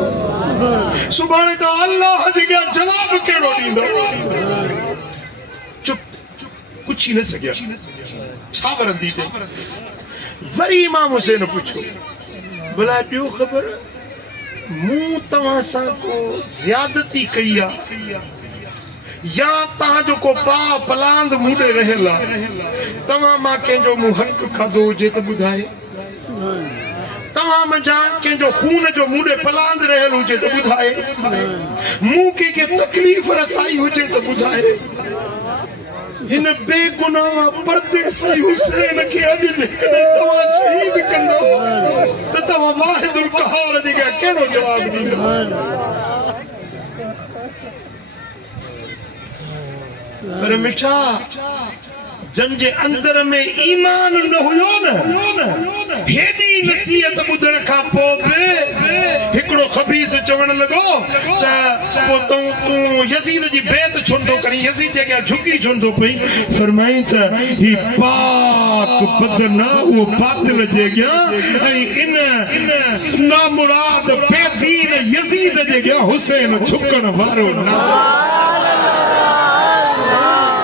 सुभाणे तो अल्लाह जगह जवाब केड़ो दींदो। चुप, कुछ ही न सकिया, छा वरंदी दे। वरी इमाम हुसैन पूछो, भला ॾियो ख़बर मूं तव्हां सां को ज़्यादती कई आहे या तव्हांजो को बा पलांद मूंॾे रहियल आहे, तव्हां मां कंहिंजो मूं हक़ खाधो हुजे त ॿुधाए, तव्हां मुंहिंजा कंहिंजो खून जो मूंॾे पलांद रहियल हुजे त ॿुधाए, मूं कंहिंखे तकलीफ़ रसाई हुजे त ॿुधाए। हिन बेगुनाह परदेसी हुसैन खे अॼु जेकॾहिं तव्हां शहीद कंदो त तव्हां वाहिदुल क़हार जे कहिड़ो जवाब ॾींदो? पर मिठा जंहिंजे अंदर में ईमान न हुयो न, हेॾी नसीहत ॿुधण खां पोइ बि हिकिड़ो ख़बीस चवण लॻो त पोइ तूं यज़ीद जी बेत छो थो करीं, यज़ीद जे अॻियां झुकी छो थो पई। फरमाई त ही पाक बदन आहे उहो बातिल जे अॻियां, ऐं इन नामुराद बेदीन यज़ीद जे अॻियां हुसैन झुकण वारो न।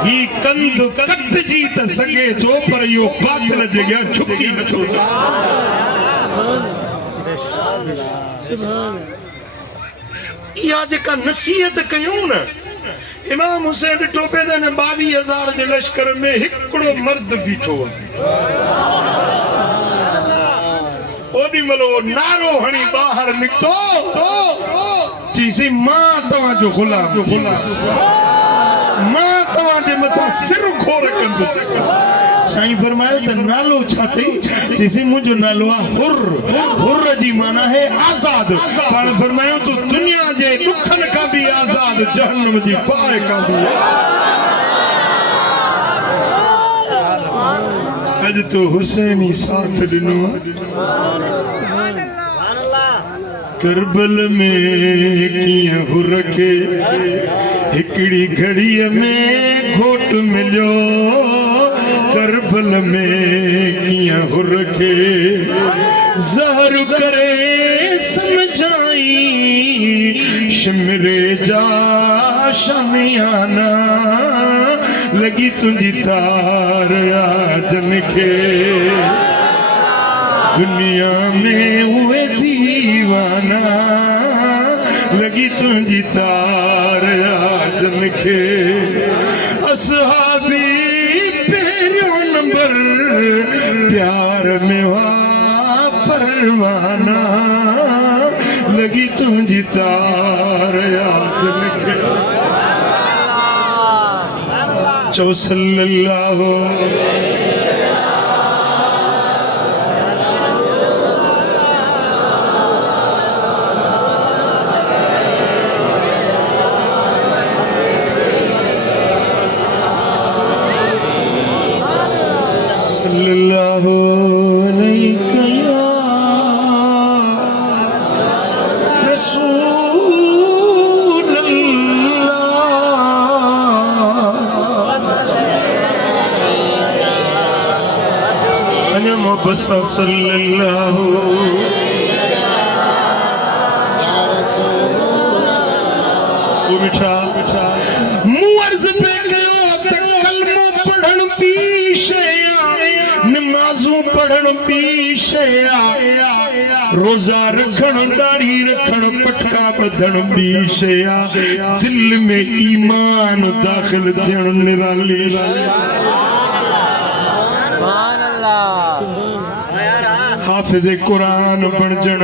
ही कंध कटजी त सघे थो पर इहो बातिल जे अॻियां झुकी नथो सघे। इहा जेका नसीहत कयूं न, इमाम हुसैन ॾिठो पिए त 22,000 जे लश्कर में हिकिड़ो मर्द बीठो आहे। ओॾी महिल उहो नारो हणी ॿाहिरि निकितो, चईसीं मां तव्हांजो गुलाम थींदुसि, मां तव्हांजे मथां सिर घोर कंदुसि। साईं फरमायो त नालो छा अथई? चईसीं मुंहिंजो नालो आहे हुर। हुर जी माना है आज़ाद। पाण फरमायो तूं दुनिया जे ॾुखनि खां बि आज़ाद, जहन्नम जी बाहि खां बि। अॼु तो हुसैन ई साथ ॾिनो आहे। करबल में कीअं हुर खे हिकिड़ी घड़ीअ में घोट मिलियो, करबल में कीअं हुर खे ज़हर करे समझाई, शिमरे जा शमियाना लगी तुंहिंजी तार आजन खे, दुनिया में उहे दीवाना लगी तुंहिंजी तार आजन खे। असहाबी पहिरियों नंबर प्यार में वा परवाना लगी तुंहिंजी तार आजन खे। चओ सल्लल्लाहु सल्लल्लाहु मिठा मूं अर्ज़ पे कयो त कलमो पढ़ण बि शइ आहे, नमाज़ूं पढ़ण बि शइ आहे, रोज़ा रखण, दाढ़ी रखण, पटका ॿधण बि शइ आहे, दिल में ईमान दाख़िल थियण निराली। हाफिज़ कुरान बणजण,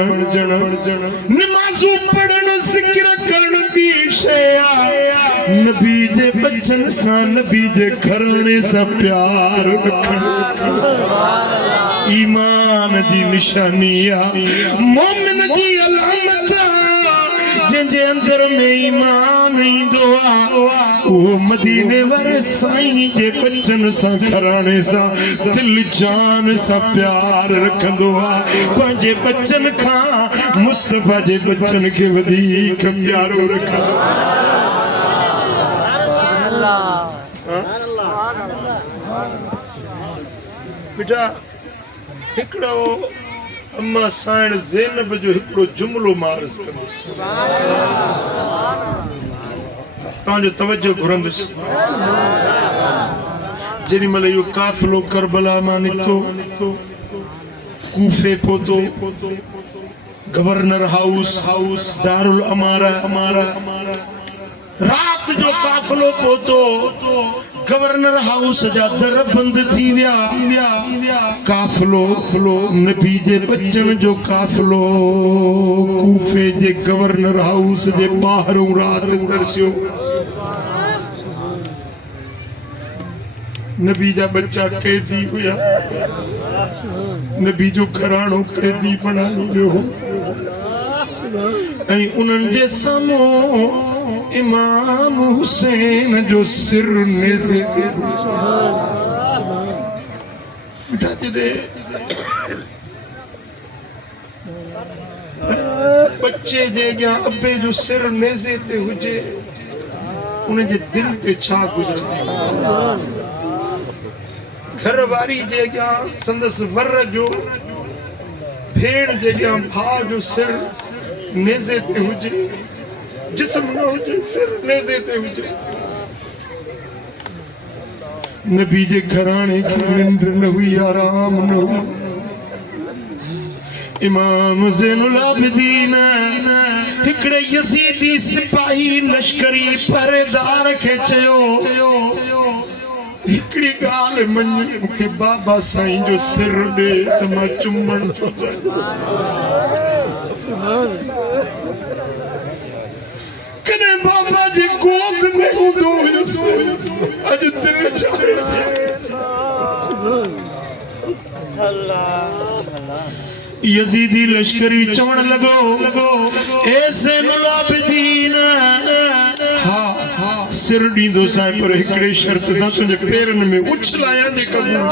नमाज़ूं पढ़ण, ज़िक्र करण बि शइ आहे, नबी जे बचन सां, नबी जे घराणे सां प्यार रखण। ईमान जी निशानी मोमिन जी अलामत जे अंदर में ईमान ईंदो वो मदीने वारे साईं जे बच्चन सा घराने सा दिल जान सा प्यार रखंदो पंहिंजे बच्चन खां मुस्तफा जे बच्चन के वधीक प्यारो रखंदो। बेटा हिकड़ो अम्मा साइण ज़ैनब जो हिकड़ो जुमलो मारस कंदुसि तव्हांजो तवज्जो घुरंदुसि। जेॾी महिल इहो काफ़िलो करबला मां निकितो कूफे पहुतो गवर्नर हाउस दारुल अमारा रात जो काफ़िलो पहुतो गवर्नर हाउस जा दर बंद थी विया काफ़िलो नबी जे बच्चन जो काफ़िलो कूफे जे गवर्नर हाउस जे ॿाहिरों रात तरसियो। नबी जा बच्चा कैदी हुया नबी जो घराणो कैदी बणायो वियो ऐं उन्हनि जे साम्हूं इमाम हुसैन जो सिर नेज़े बच्चे जे अॻियां अबे जो सिर नेज़े ते हुजे उन जे दिल ते छा गुज़रंदी। घर वारी जे अॻियां संदसि वर जो भेण जे अॻियां भाउ जो सिर नेज़े ते हुजे जिस्म न हुजे सिर नेज़े ते हुजे। नबी जे घराणे की निंड न हुई आराम न हुई। इमाम ज़ैनुल आबिदीन हिकड़े यजीदी सिपाही लश्करी पहरेदार खे चयो हिकड़ी गाल मन मुखे बाबा साईं जो सिर दे त मां चुम्मण थो कने बाबा जी गोद में हूंदो हुयुसि अॼु दिल चाहे यजीदी लश्करी चवण लगो ए ज़ैनुल आबिदीन हा सिर ॾींदो साईं पर हिकड़े शर्त सां तुंहिंजे पेरनि में उछलायां जे कबूल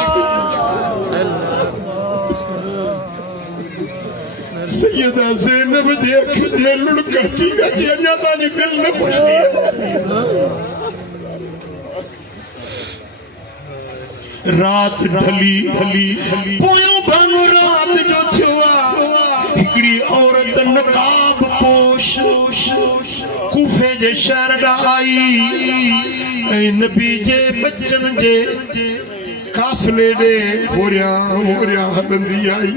सैयदा ज़ैनब जे अखियुनि में लुड़का चीरा जी अञा तव्हांजी दिलि न पुछंदी रात ढली पोयों भाङो रात जो थियो हिकड़ी औरत नकाब पोश कूफे जे शहर ॾांहुं आई ऐं नबी जे बच्चन जे काफ़िले ॾे होरियां हलंदी आई।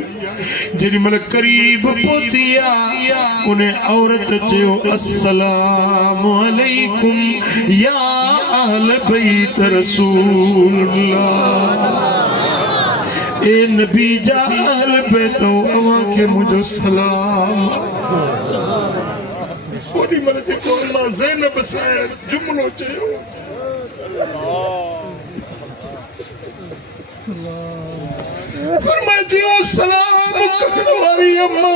जेॾी महिल करीब पहुती उन औरत चयो अस्सलामु अलैकुम या अहल बैत रसूलुल्लाह ए नबी जा अहल बैत अवां खे मुंहिंजो सलाम। ओॾी महिल जेको अम्मा ज़ैनब साईं जुमलो चयो फरमाए थी ओ सलाम करण वारी अम्मा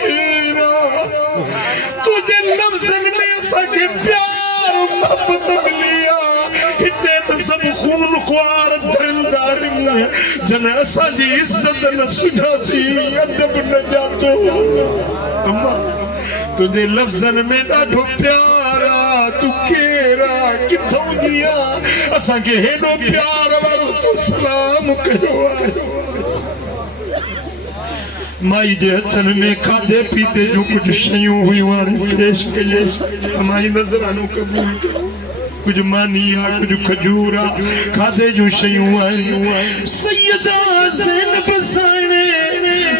केरा तुझे लफ्ज़न में असांखे प्यार मोहब्बत मिली हिते त सभु खून ख्वार धरंदार जन असांजी इज़त न सुञाती अदब न ॼातो अम्मा तुझे लफ्ज़न में ॾाढो प्यार तू केरा किथों जी असांखे हेॾो प्यार वारो तू सलाम कयो माई जे हथनि में खाधे पीते जूं कुझु शयूं हुयूं हाणे पेश कई माई नज़रानो क़बूल कयो कुछ मानी कुछ खजूर खाधे जो शयूं आहिनि सैयदा ज़ैनब साईं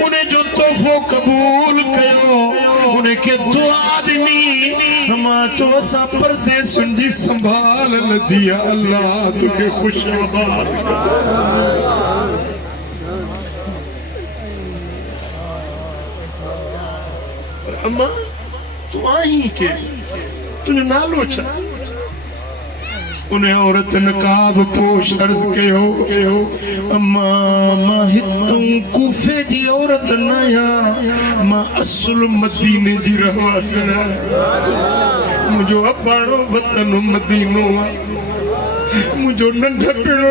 उन जो तोहफ़ो क़बूल कयो उन खे दुआ ॾिनी मां चयो असां परदेसियुनि जी संभाल लधी अल्लाह तोखे ख़ुशाबाद अम्मा तूं आहीं के तुंहिंजो नालो छा उन्हें औरत नकाब पोश अर्ज के हो अम्मा मां हितूं कूफे जी औरत नया मां असुल मदीने जी रहवासन मुझो अबाणो वतन मदीनो मुझो नंढपिणो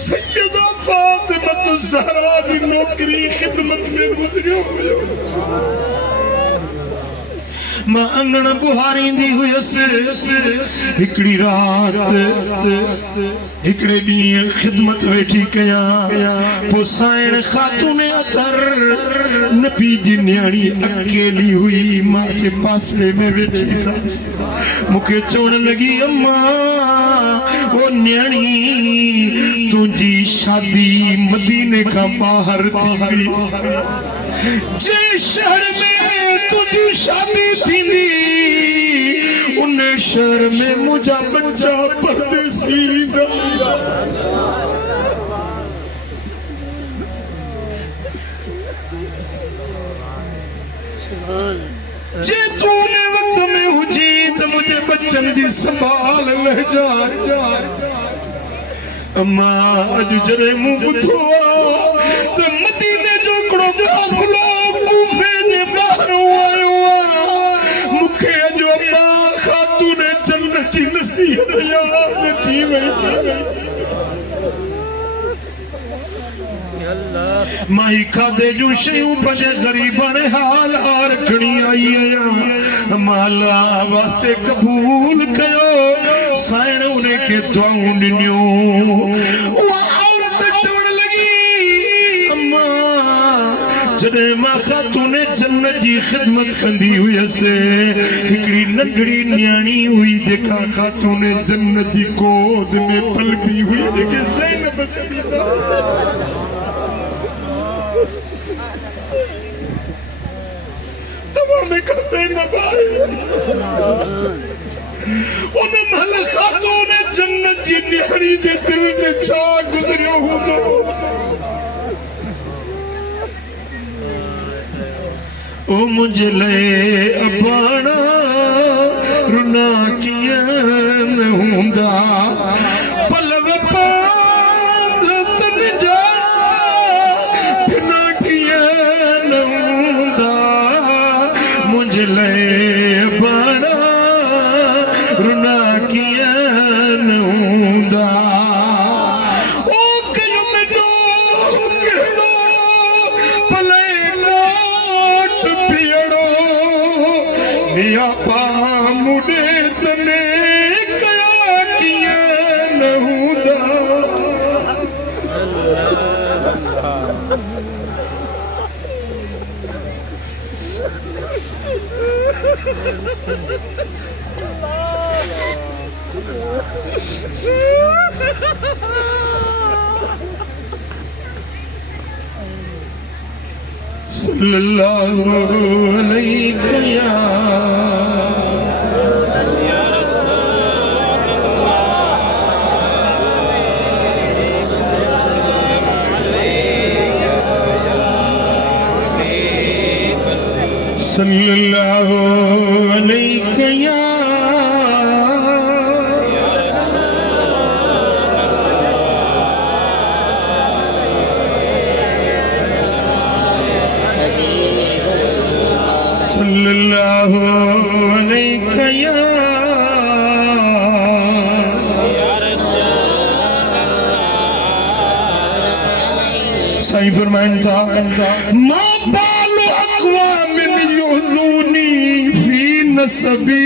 सैयदा फातिमा ज़हरा जी नौकरी खिदमत में गुजरियो हुयो मां अंगण बुहारींदी हुयसि हिकड़ी रात हिकड़े ॾींहुं खिदमत वेठी कयां पोइ साइण खातून अतर नबी जी न्याणी अकेली हुई मां जे पासे में वेठी सा मूंखे चवण लगी अम्मा ओ न्याणी तुंहिंजी शादी मदीने खां ॿाहिरि थींदी जे शहर में तुझी शादी थींदी उन शहर में मुझा बच्चा परदेसी जे तू ने वक्त में हुजी तो मुझे बच्चन जी संभाल ले जा अम्मा अज जरे मुंह बुधो तो मदीने जो कड़ो काफिलो कूफे जे बाहर आयो मुखे अजो अम्मा खातून जन्नत जी नसीहत याद थी वई माई खाधे जूं शयूं पंहिंजे ग़रीबन हाल रखणी आई आहियां माला वास्ते कबूल कयो साइण उन खे दुआऊं ॾिनियूं उहा औरत चवण लगी अम्मा जॾहिं मां खातून जन्नत जी ख़िदमत कंदी हुयसि हिकिड़ी नंढड़ी न्याणी हुई जेका खातून जन्नत जी गोद में पलबी हुई जेके ज़ैनब समीदा में करते न भाई उन महल खातून जन्नत जी न्याणी जे दिल ते छा गुजरियो हूंदो ओ मुझे ले अबाणा रुना कीअं न हूंदा पलव पांध तन जा बिना कीअं न हूंदा मुझे ले अबाणा रुना कीअं न हूंदा ओ कयो मिठो कहिड़ो भले कोट पीअड़ो निया पा मुॾे तने कया कीअं न हूंदा सल्लल्लाहु अलैहि या सल्लल्लाहु अलैहि या सल्लल्लाहु अलैहि या साईं फरमाइन था मां बालो अक़वामिन युज़ूनी फी नसबी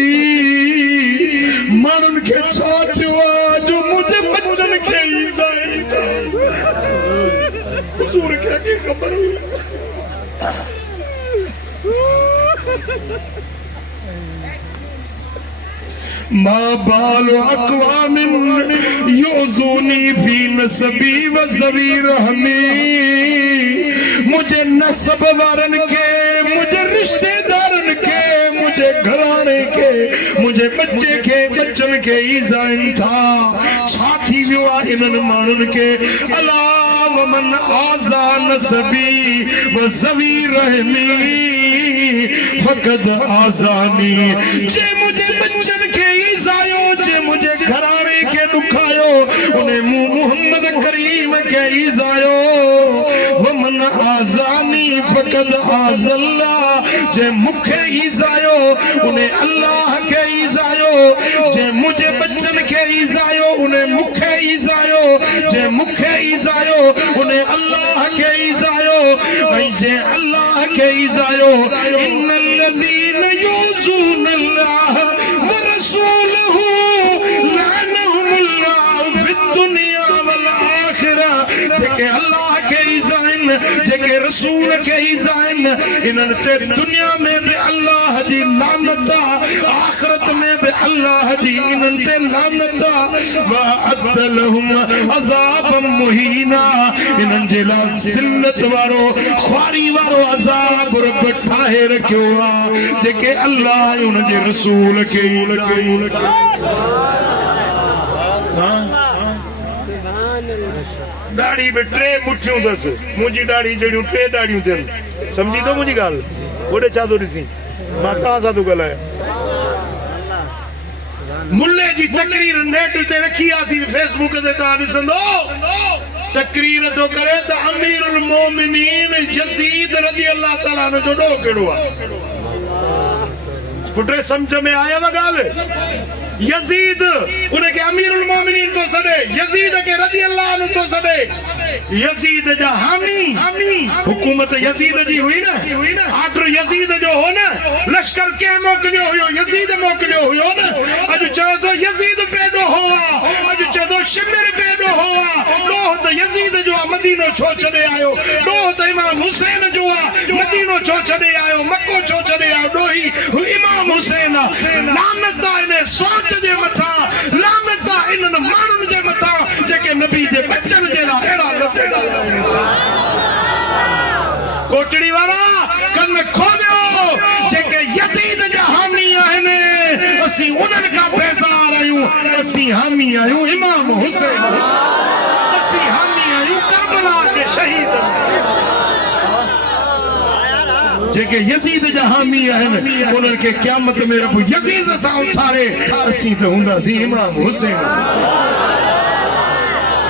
माण्हुनि खे छा थियो आहे जो मुंहिंजे बच्चन खे ईज़ा था हुज़ूर खे अॻे ख़बर हुई मां बालो अक़वामिन युज़ूनी फी नसबी व ज़वी रहमी मुझे नसब वारन के मुझे रिश्तेदारन के मुझे घराने के मुझे बच्चे के बच्चन के ईज़ाइन था छाती वियो आहे इन्हनि माण्हुनि के अला वमन आज़ा नसबी व ज़वी रहमी फ़क़द आज़ानी जे मुझे बच्चन के ईज़ायो जे मुझे घराने के दुख ईज़ायो वमन आज़ानी फ़क़द आज़ल्ला जे मुखे ईज़ायो उन्हें अल्लाह के ईज़ायो जे मुझे बच्चन के ईज़ायो उन्हें मुखे ईज़ायो जे मुखे ईज़ायो उन्हें अल्लाह के ईज़ायो ऐं जे अल्लाह के ईज़ायो इन्नल्लज़ीन युज़ूनल्लाह व रसूलहू लअनहुमुल्लाहु फिद्दुनिया वल आखिरा जेके अल्लाह के ईज़ाइन जेके रसूल के ईज़ाइन इन्हनि ते दुनिया में भी अल्लाह जी लानत आखिरत में भी अल्लाह जी इन्हनि ते लानत व अदलहुम अज़ाब मुहीना इन्हनि जे लाइ ज़िल्लत वारो ख्वारी वारो अज़ाब रब ठाहे रखियो आहे जेके अल्लाह उन जे रसूल के दाढ़ी में टे मुठियूं दस मुझी दाढ़ी जड़ियूं टे दाढ़ियूं थियनि समझी तो मुझी गाल ओडे छा तो ॾिसी मां तव्हां सां थो ॻाल्हायां मुल्ले जी तकरीर नेट ते रखी आहे थी फेसबुक ते तव्हां ॾिसंदो तकरीर तो करे त अमीरुल मोमिनीन यजीद रज़ी अल्लाह ताला अन्हु जो ॾोह कहिड़ो आहे पुटे सम्झ में आयव ॻाल्हि यजीद उनके अमीरुल मोमिनीन तो सदे यजीद के रज़ी अल्लाह अन्हु तो सदे यजीद जा हामी हुकूमत यजीद जी हुई न आर्डर यजीद जो हो न लश्कर के मोकलियो हुयो यजीद मोकलियो हुयो न अज चयो तो यजीद पेडो हुआ अज चयो तो शिमर पेडो हुआ ॾोह त यजीद जो मदीनो छो छॾे आयो ॾोह त इमाम हुसैन जो मदीनो छो छॾे आयो मक्को छो छॾे आयो ॾोही इमाम हुसैन लानत इन सोच जे मथा लानत इन माण्हुनि जे मथा जेके नबी जे बच्चन जे लाइ अहिड़ा लफ़्ज़ कोटड़ी वारा कन खोलियो जेके यजीद जा हामी आहिनि असीं उन्हनि खां बेज़ार आहियूं असीं हामी आहियूं इमाम हुसैन असीं हामी आहियूं करबला जे शहीद जेके यजीद जा हामी आहिनि उन्हनि खे क़यामत में रब यजीद सां उथारे असीं त हूंदासीं इमाम हुसैन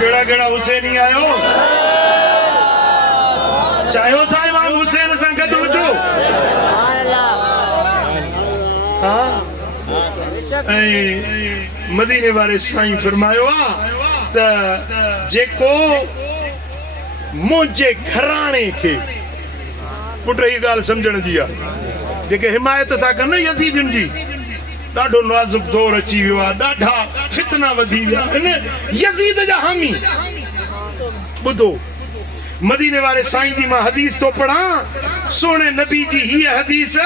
केड़ा केड़ा हुसैनी आयो चाहियो था इमाम हुसैन सां गॾु हुजो ऐं मदीने वारे साईं फरमायो आहे त जेको मुंहिंजे घराणे खे पुट ही ॻाल्हि सम्झण जी आहे जेके हिमायत था कनि यज़ीदनि जी ॾाढो नाज़ुक दौर अची वियो आहे ॾाढा फितना वधी विया आहिनि यज़ीद जा हामी ॿुधो मदीने वारे साईं जी मां हदीस तो पढ़ा सोने नबी जी ही हदीस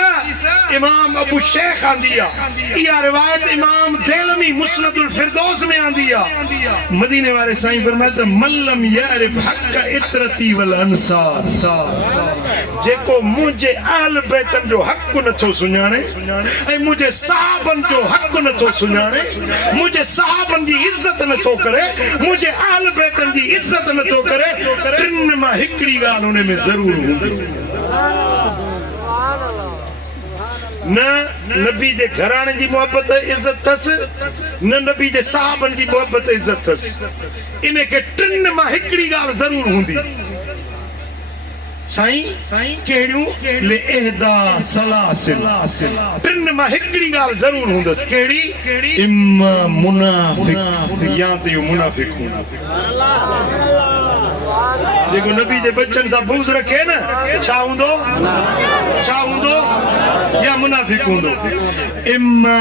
इमाम अबू शेख आंदी आहे इहा रिवायत इमाम देलमी मुस्नदुल फिरदौस में आंदी आहे मदीने वारे साईं फरमाया मल्लम यारिफ हक इतरती वल अंसार जेको मुंहिंजे अहल बैतन जो हक़ नथो सुञाणे ऐं मुंहिंजे सहाबन जो हक़ नथो सुञाणे मुंहिंजे सहाबन जी इज़त नथो करे मुंहिंजे अहल बैतन जी इज़त नथो करे टिन मां हिकिड़ी ॻाल्हि उन में ज़रूर हूंदी न नबी जे घराणे जी मोहब्बत इज़त अथसि न नबी जे सहाबन जी मोहब्बत इज़त अथसि इन खे टिन मां हिकिड़ी ॻाल्हि ज़रूर हूंदी साईं कहिड़ियूं ले एहदा सलासिल टिन मां हिकिड़ी ॻाल्हि ज़रूर हूंदसि कहिड़ी इमा मुनाफिक या त इहो मुनाफिक हूंदो जेको नबी जे बच्चन सां बुग़्ज़ रखे न छा हूंदो या मुनाफिक हूंदो इमा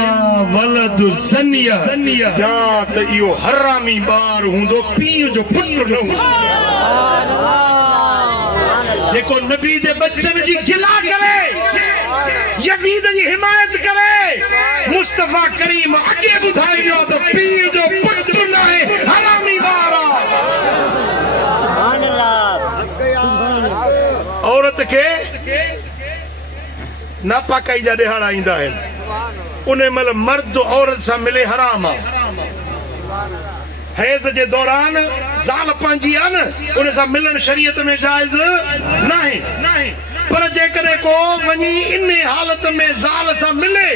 वलदु ज़निया या त इहो हरामी ॿार हूंदो पीउ जो पुटु न हूंदो जेको नबी जे बच्चन जी गिला करे यजीद जी हिमायत करे मुस्तफा करीम अॻे ॿुधाई वियो त पीउ जो पुटु न आहे हरामी ॿार औरत के नापाकाई जा ॾिहाड़ा ईंदा आहिनि उन महिल मर्द औरत सां मिले हराम आहे हैज़ जे दौरान ज़ाल पंहिंजी आहे न उन सां मिलण शरीयत में जाइज़ नाहे पर जेकॾहिं को वञी इन हालत में ज़ाल सां मिले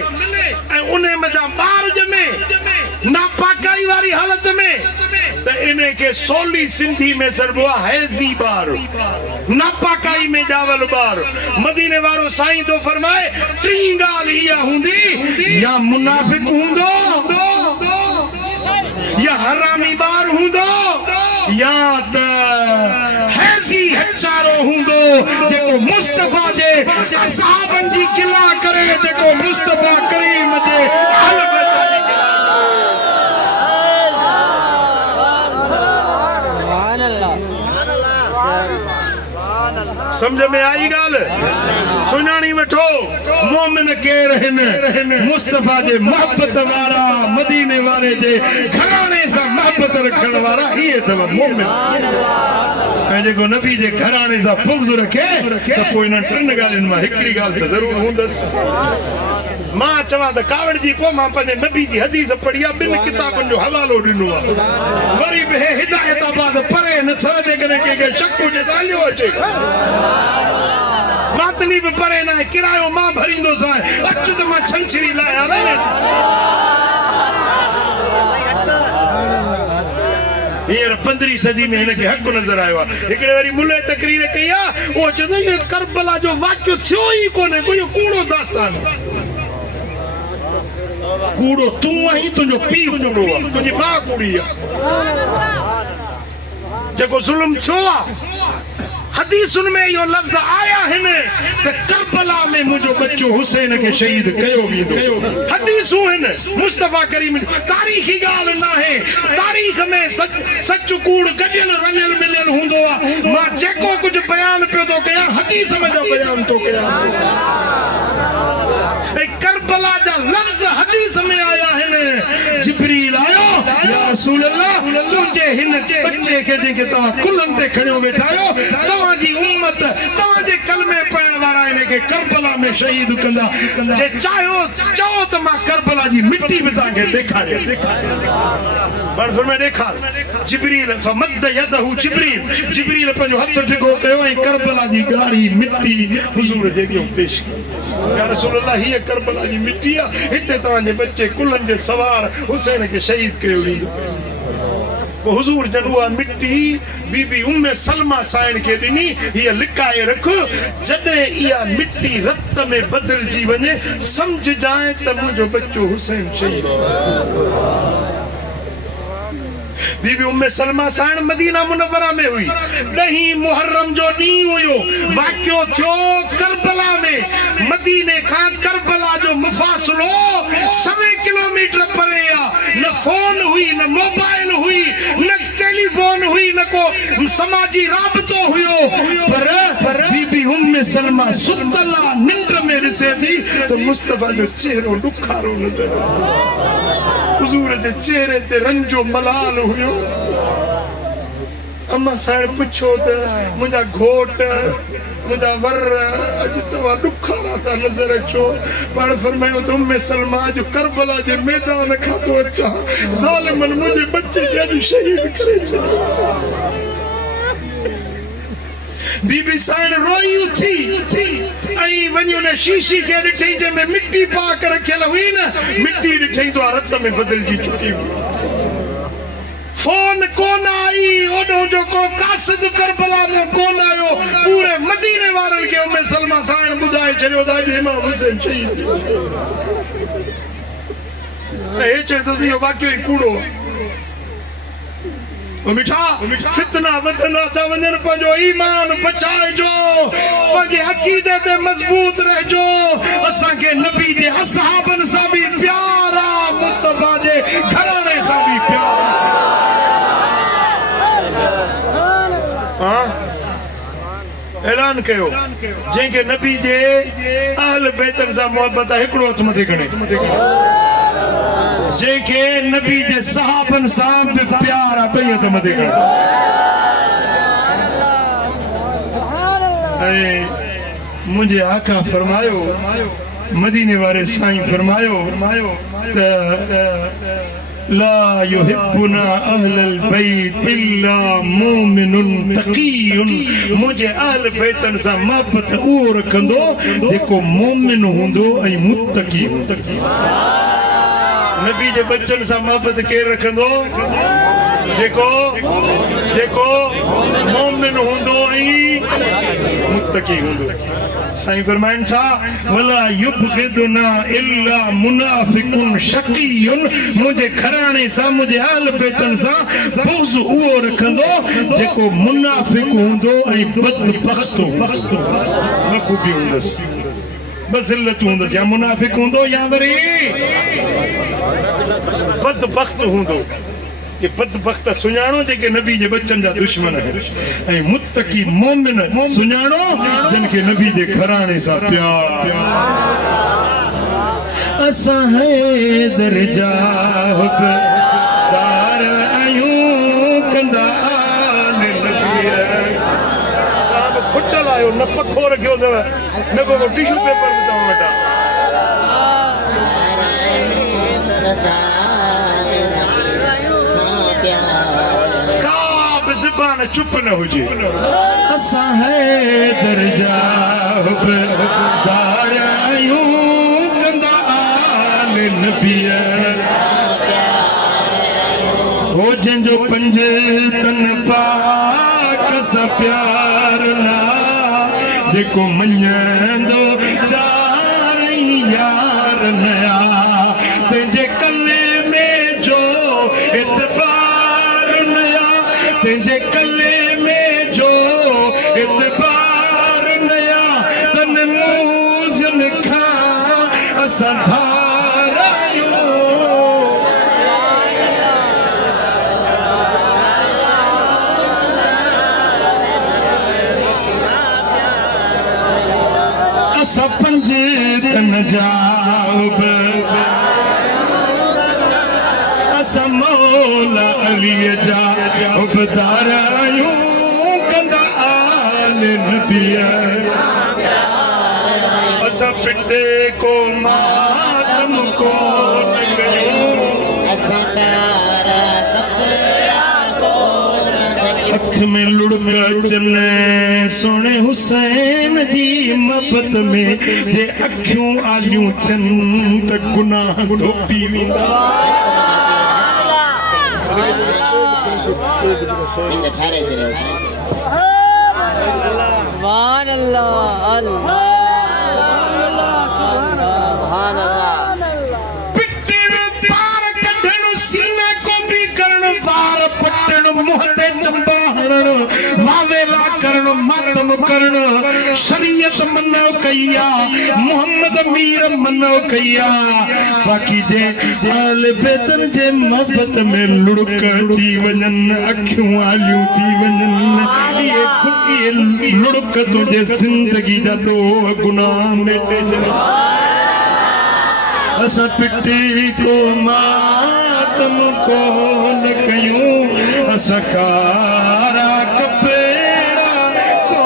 ऐं उन मथां ॿार ॼमे नापाकाई वारी हालत में त इन इन के सोली सिंधी में सरबो हैजी बार नापाकाई में जावल बार मदीने वारो साईं तो फरमाए टी गाल इया हुंदी या मुनाफिक हुंदो या हरामी बार हुंदो या त हैजी हचारो हुंदो जेको मुस्तफा जे असहाबन जी किला करे जेको मुस्तफा करीम जे अहल बैत जी समझ में आई गाल सुनानी वठो मोमिन केर हिन मुस्तफा जे मोहब्बत वारा मदीने वारे जे घराने सा मोहब्बत रखण वारा ये तव मोमिन ऐं जेको नबी जे घराने सा बुग़्ज़ रखे त पोइ इन टिन ॻाल्हियुनि मां हिकिड़ी ॻाल्हि त ज़रूर हूंदसि मां चवां त कावड़ जी पोइ मां पंहिंजे नबी जी हदीस पढ़ी आहे ॿिनि किताबनि जो हवालो ॾिनो आहे वरी बि हे हिदायताबाद परे न थिए जेकॾहिं कंहिंखे शक हुजे त हलियो अचे मातनी बि परे न आहे किरायो मां भरींदोसि अचु त मां छंछरी लाहियां हींअर 15वीं सदी में हिनखे हक़ नज़र आयो आहे हिकिड़े वरी मुल्ह तकरीर कई आहे उहो चवंदो इहो करबला जो वाक़ियो थियो ई कोन्हे कोई कूड़ो दास्तान कूड़ो तूं आहीं तुंहिंजो पीउ कूड़ो आहे तुंहिंजी माउ कूड़ी आहे जेको ज़ुल्म थियो आहे हदीसुनि में इहो लफ़्ज़ आया आहिनि त करबला में मुंहिंजो बच्चो हुसैन खे शहीद कयो वेंदो हदीसूं आहिनि मुस्तफा करीम तारीख़ी ॻाल्हि न आहे तारीख़ में सच कूड़ गॾियल रलियल मिलियल हूंदो आहे मां जेको कुझु बयान पियो थो कयां हदीस में जो बयान थो कयां ऐं करबला जा लफ़्ज़ हदीस में आया आहिनि जिब्रील आयो या रसूल अल्लाह तुंहिंजे हिन बच्चे खे जेके तव्हां कुलनि ते खणियो वेठा आहियो तव्हांजी उम्मत तव्हांजे कलमे पढ़ण वारा इनखे करबला में शहीद कंदा जे चाहियो चओ त मां करबला जी मिट्टी बि तव्हांखे ॾेखारियां पर फरमाए ॾेखार जिब्रील फमद यदहु जिब्रील पंहिंजो हथ ढिघो कयो ऐं करबला जी ॻाढ़ी मिट्टी हुज़ूर जे अॻियां पेश कई या रसूल अल्लाह हीअ करबला जी मिट्टी आहे हिते तव्हांजे बच्चे कुलनि जे सवार हुसैन खे शहीद कयो वेंदो हुजूर जन उहा मिट्टी बीबी उम्मे सलमा साइण खे ॾिनी हीअ लिकाए रख जॾहिं इहा मिट्टी रत में बदिलजी वञे सम्झ जाए त मुंहिंजो बच्चो हुसैन शहीद बीबी उम्मे सलमा साइण मदीना मुनव्वरा में हुई 10 मुहर्रम जो ॾींहुं हुयो वाक़ियो थियो करबला में मदीने खां करबला जो मुफ़ासिलो 100 किलोमीटर परे आहे न फोन हुई न मोबाइल हुई न टेलीफोन हुई न को समाजी राबितो हुयो पर बीबी उम्मे सलमा सुतला निंड में ॾिसे थी त मुस्तफा जो चेहरो ॾुखारो नज़र हुजूर जे चेहरे ते रंजो मलाल हुयो अम्मा साइण पुछो त मुंहिंजा घोट मुंहिंजा वर अॼु तव्हां ॾुखारा था नज़र अचो पाण फरमायो त उम्मे सलमा जो करबला जे मैदान खां थो अचां ज़ालिमनि मुंहिंजे बच्चे खे अॼु शहीद करे छॾियो बीबी साइण रोई उथी ऐं वञी उन शीशी खे ॾिठई जंहिंमें मिट्टी पाक रखियल हुई न मिट्टी ॾिठई तो रत में बदिलजी चुकी हुई फोन कोन आई ओॾो जो को कासिद करबला में कोन आयो पूरे मदीने वारनि खे उम्मे सलमा साइण ॿुधाए छॾियो त अॼु इमाम हुसैन शहीद ऐं हे चए थो त इहो वाक़ियो ई कूड़ो मिठा फितना वधंदा था वञनि पंहिंजो ईमान बचाइजो पंहिंजे अक़ीदे ते मज़बूत रहिजो असांखे नबी जे असहाबनि सां बि प्यार आहे मुस्तफा जे घराणे सां बि प्यार ऐलान कयो जंहिंखे नबी जे अहल बैतनि सां मोहबत आहे हिकिड़ो हथ मथे खणे जंहिंखे नबी जे सहाबनि सां बि प्यार आहे ॿई हथ मथे खणे ऐं मुंहिंजे आका फरमायो मदीने वारे साईं फरमायो त ला युहिब्बुना अहलल बैत इल्ला मुमिनुन तक़ीयुन मुंहिंजे अहल बैतनि सां मोहबत उहो रखंदो जेको मोमिन हूंदो ऐं मुत्तकी हूंदो नबी जे बच्चनि सां मोहबत केरु रखंदो जेको जेको मोमिन हूंदो ऐं मुत्तकी हूंदो साईं फरमाइन छा वला युबगिदुना इल्ला मुनाफिकुन शकीयुन मुझे घराणे सां मुझे आल पेतन सां बुग़्ज़ उहो रखंदो जेको मुनाफिक हूंदो ऐं बदबख्त हूंदो बख़ूबी हूंदसि बज़िल्लत हूंदसि या मुनाफिक हूंदो या वरी बदबख्त हूंदो ये बदबख्त सुञाणो जेके नबी जे बच्चन जा दुश्मन आहिनि ऐं मुत्तकी मोमिन सुञाणो जिन खे नबी जे घराणे सां प्यार असां हैदर जा हुबदार आहियूं कंदा आल नबी फुटल आयो न पखो रखियो अथव न को टिशू पेपर में तव्हां वटा चुप न हुजे असां हैदर जा हुबदार आहियूं कंदा आल नबीअ हो जंहिंजो पंज तन पाक सां प्यार ना जेको मञंदो चारई यार नया तंहिंजे कले में जो एतबार नया तंहिंजे कले में जो एतबार नया तन मूज़न खां असां धार आहियूं असां पंज तन जा असां मौला अलीअ जा हुबदार आहियूं कंदा आल नबीअ असां पिटे को मातम को न कयूं अख में लुढ़क अचनि सोणे हुसैन जी मोहबत में जे अखियूं आलियूं थियनि त गुनाह धोपी वेंदा शरीयत मनो कया मोहम्मद मीर मनो कया बाकी जे आल बेतन जे मोहब्बत में लुढ़क थी वञन अखियूं आलियूं थी वञन ये लुढ़क तुझे जिंदगी जा दो गुनाह मेटे असां पिटे को मातम को न कयूं असां कारा कपेड़ा को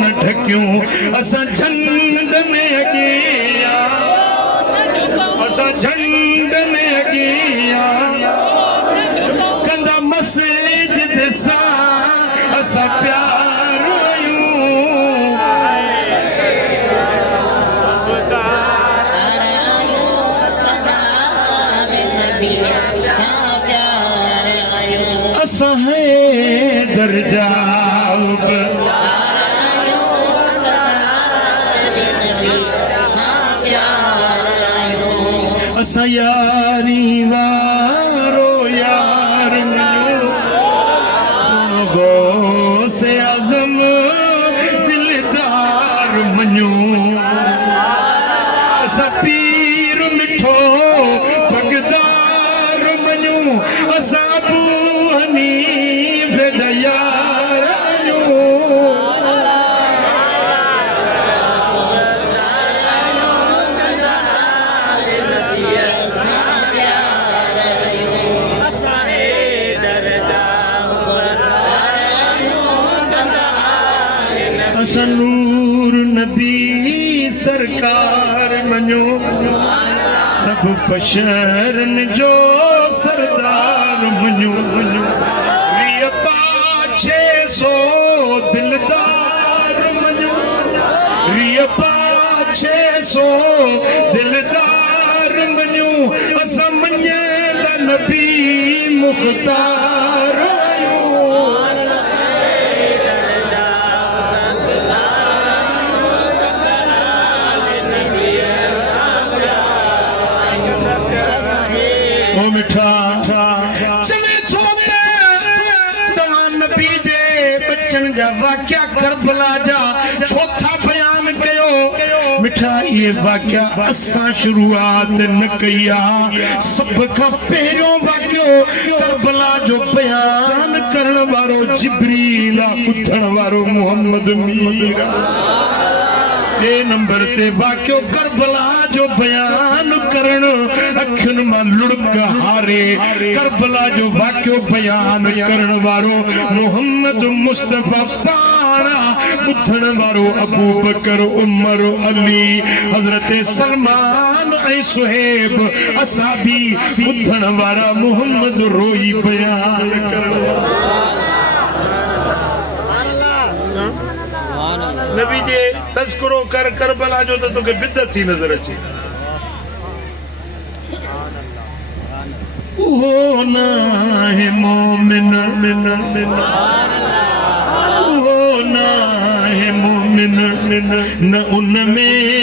न ढकियूं असां झंड में अॻियां असां झंड में अॻियां कंदा मस्जिद सां असां प्यार आहियूं असां हैदर जा असां यारी वारो यार मियो सुनो गौसे आज़म दिलदार मञो असां पीर मिठो पगदार मञो असां अबू हनीफ जा यार आहियूं असां नूर नबी सरकार मञो सब बशरन जो सरदार मञो वीह पाछे सो दिलदार मञो वीह पाछे सो दिलदार मञो असां मञंदा नबी मुख्तार अचण जा वाक़या करबला जा चौथा बयान कयो मिठा ये वाक़या असां शुरुआत न कई आ सब खां पहिरियों वाक़यो करबला जो बयान करण वारो जिब्रील ॿुधण वारो मोहम्मद मीर ए नंबर ते वाक़यो करबला जो बयान करण अखियुनि मां लुड़क हारे करबला जो वाक़यो बयान करण वारो मोहम्मद मुस्तफ़ा पाणा ॿुधण वारो अबू बकर उमर अली हज़रत सलमान ऐं सुहेब असाबी ॿुधण वारा मोहम्मद रोई बयान करण नबी जे तज़किरो कर करबला जो तो तोखे बिदत थी नज़र अचे वो ना है मोमिन वो ना है मोमिन न उनमें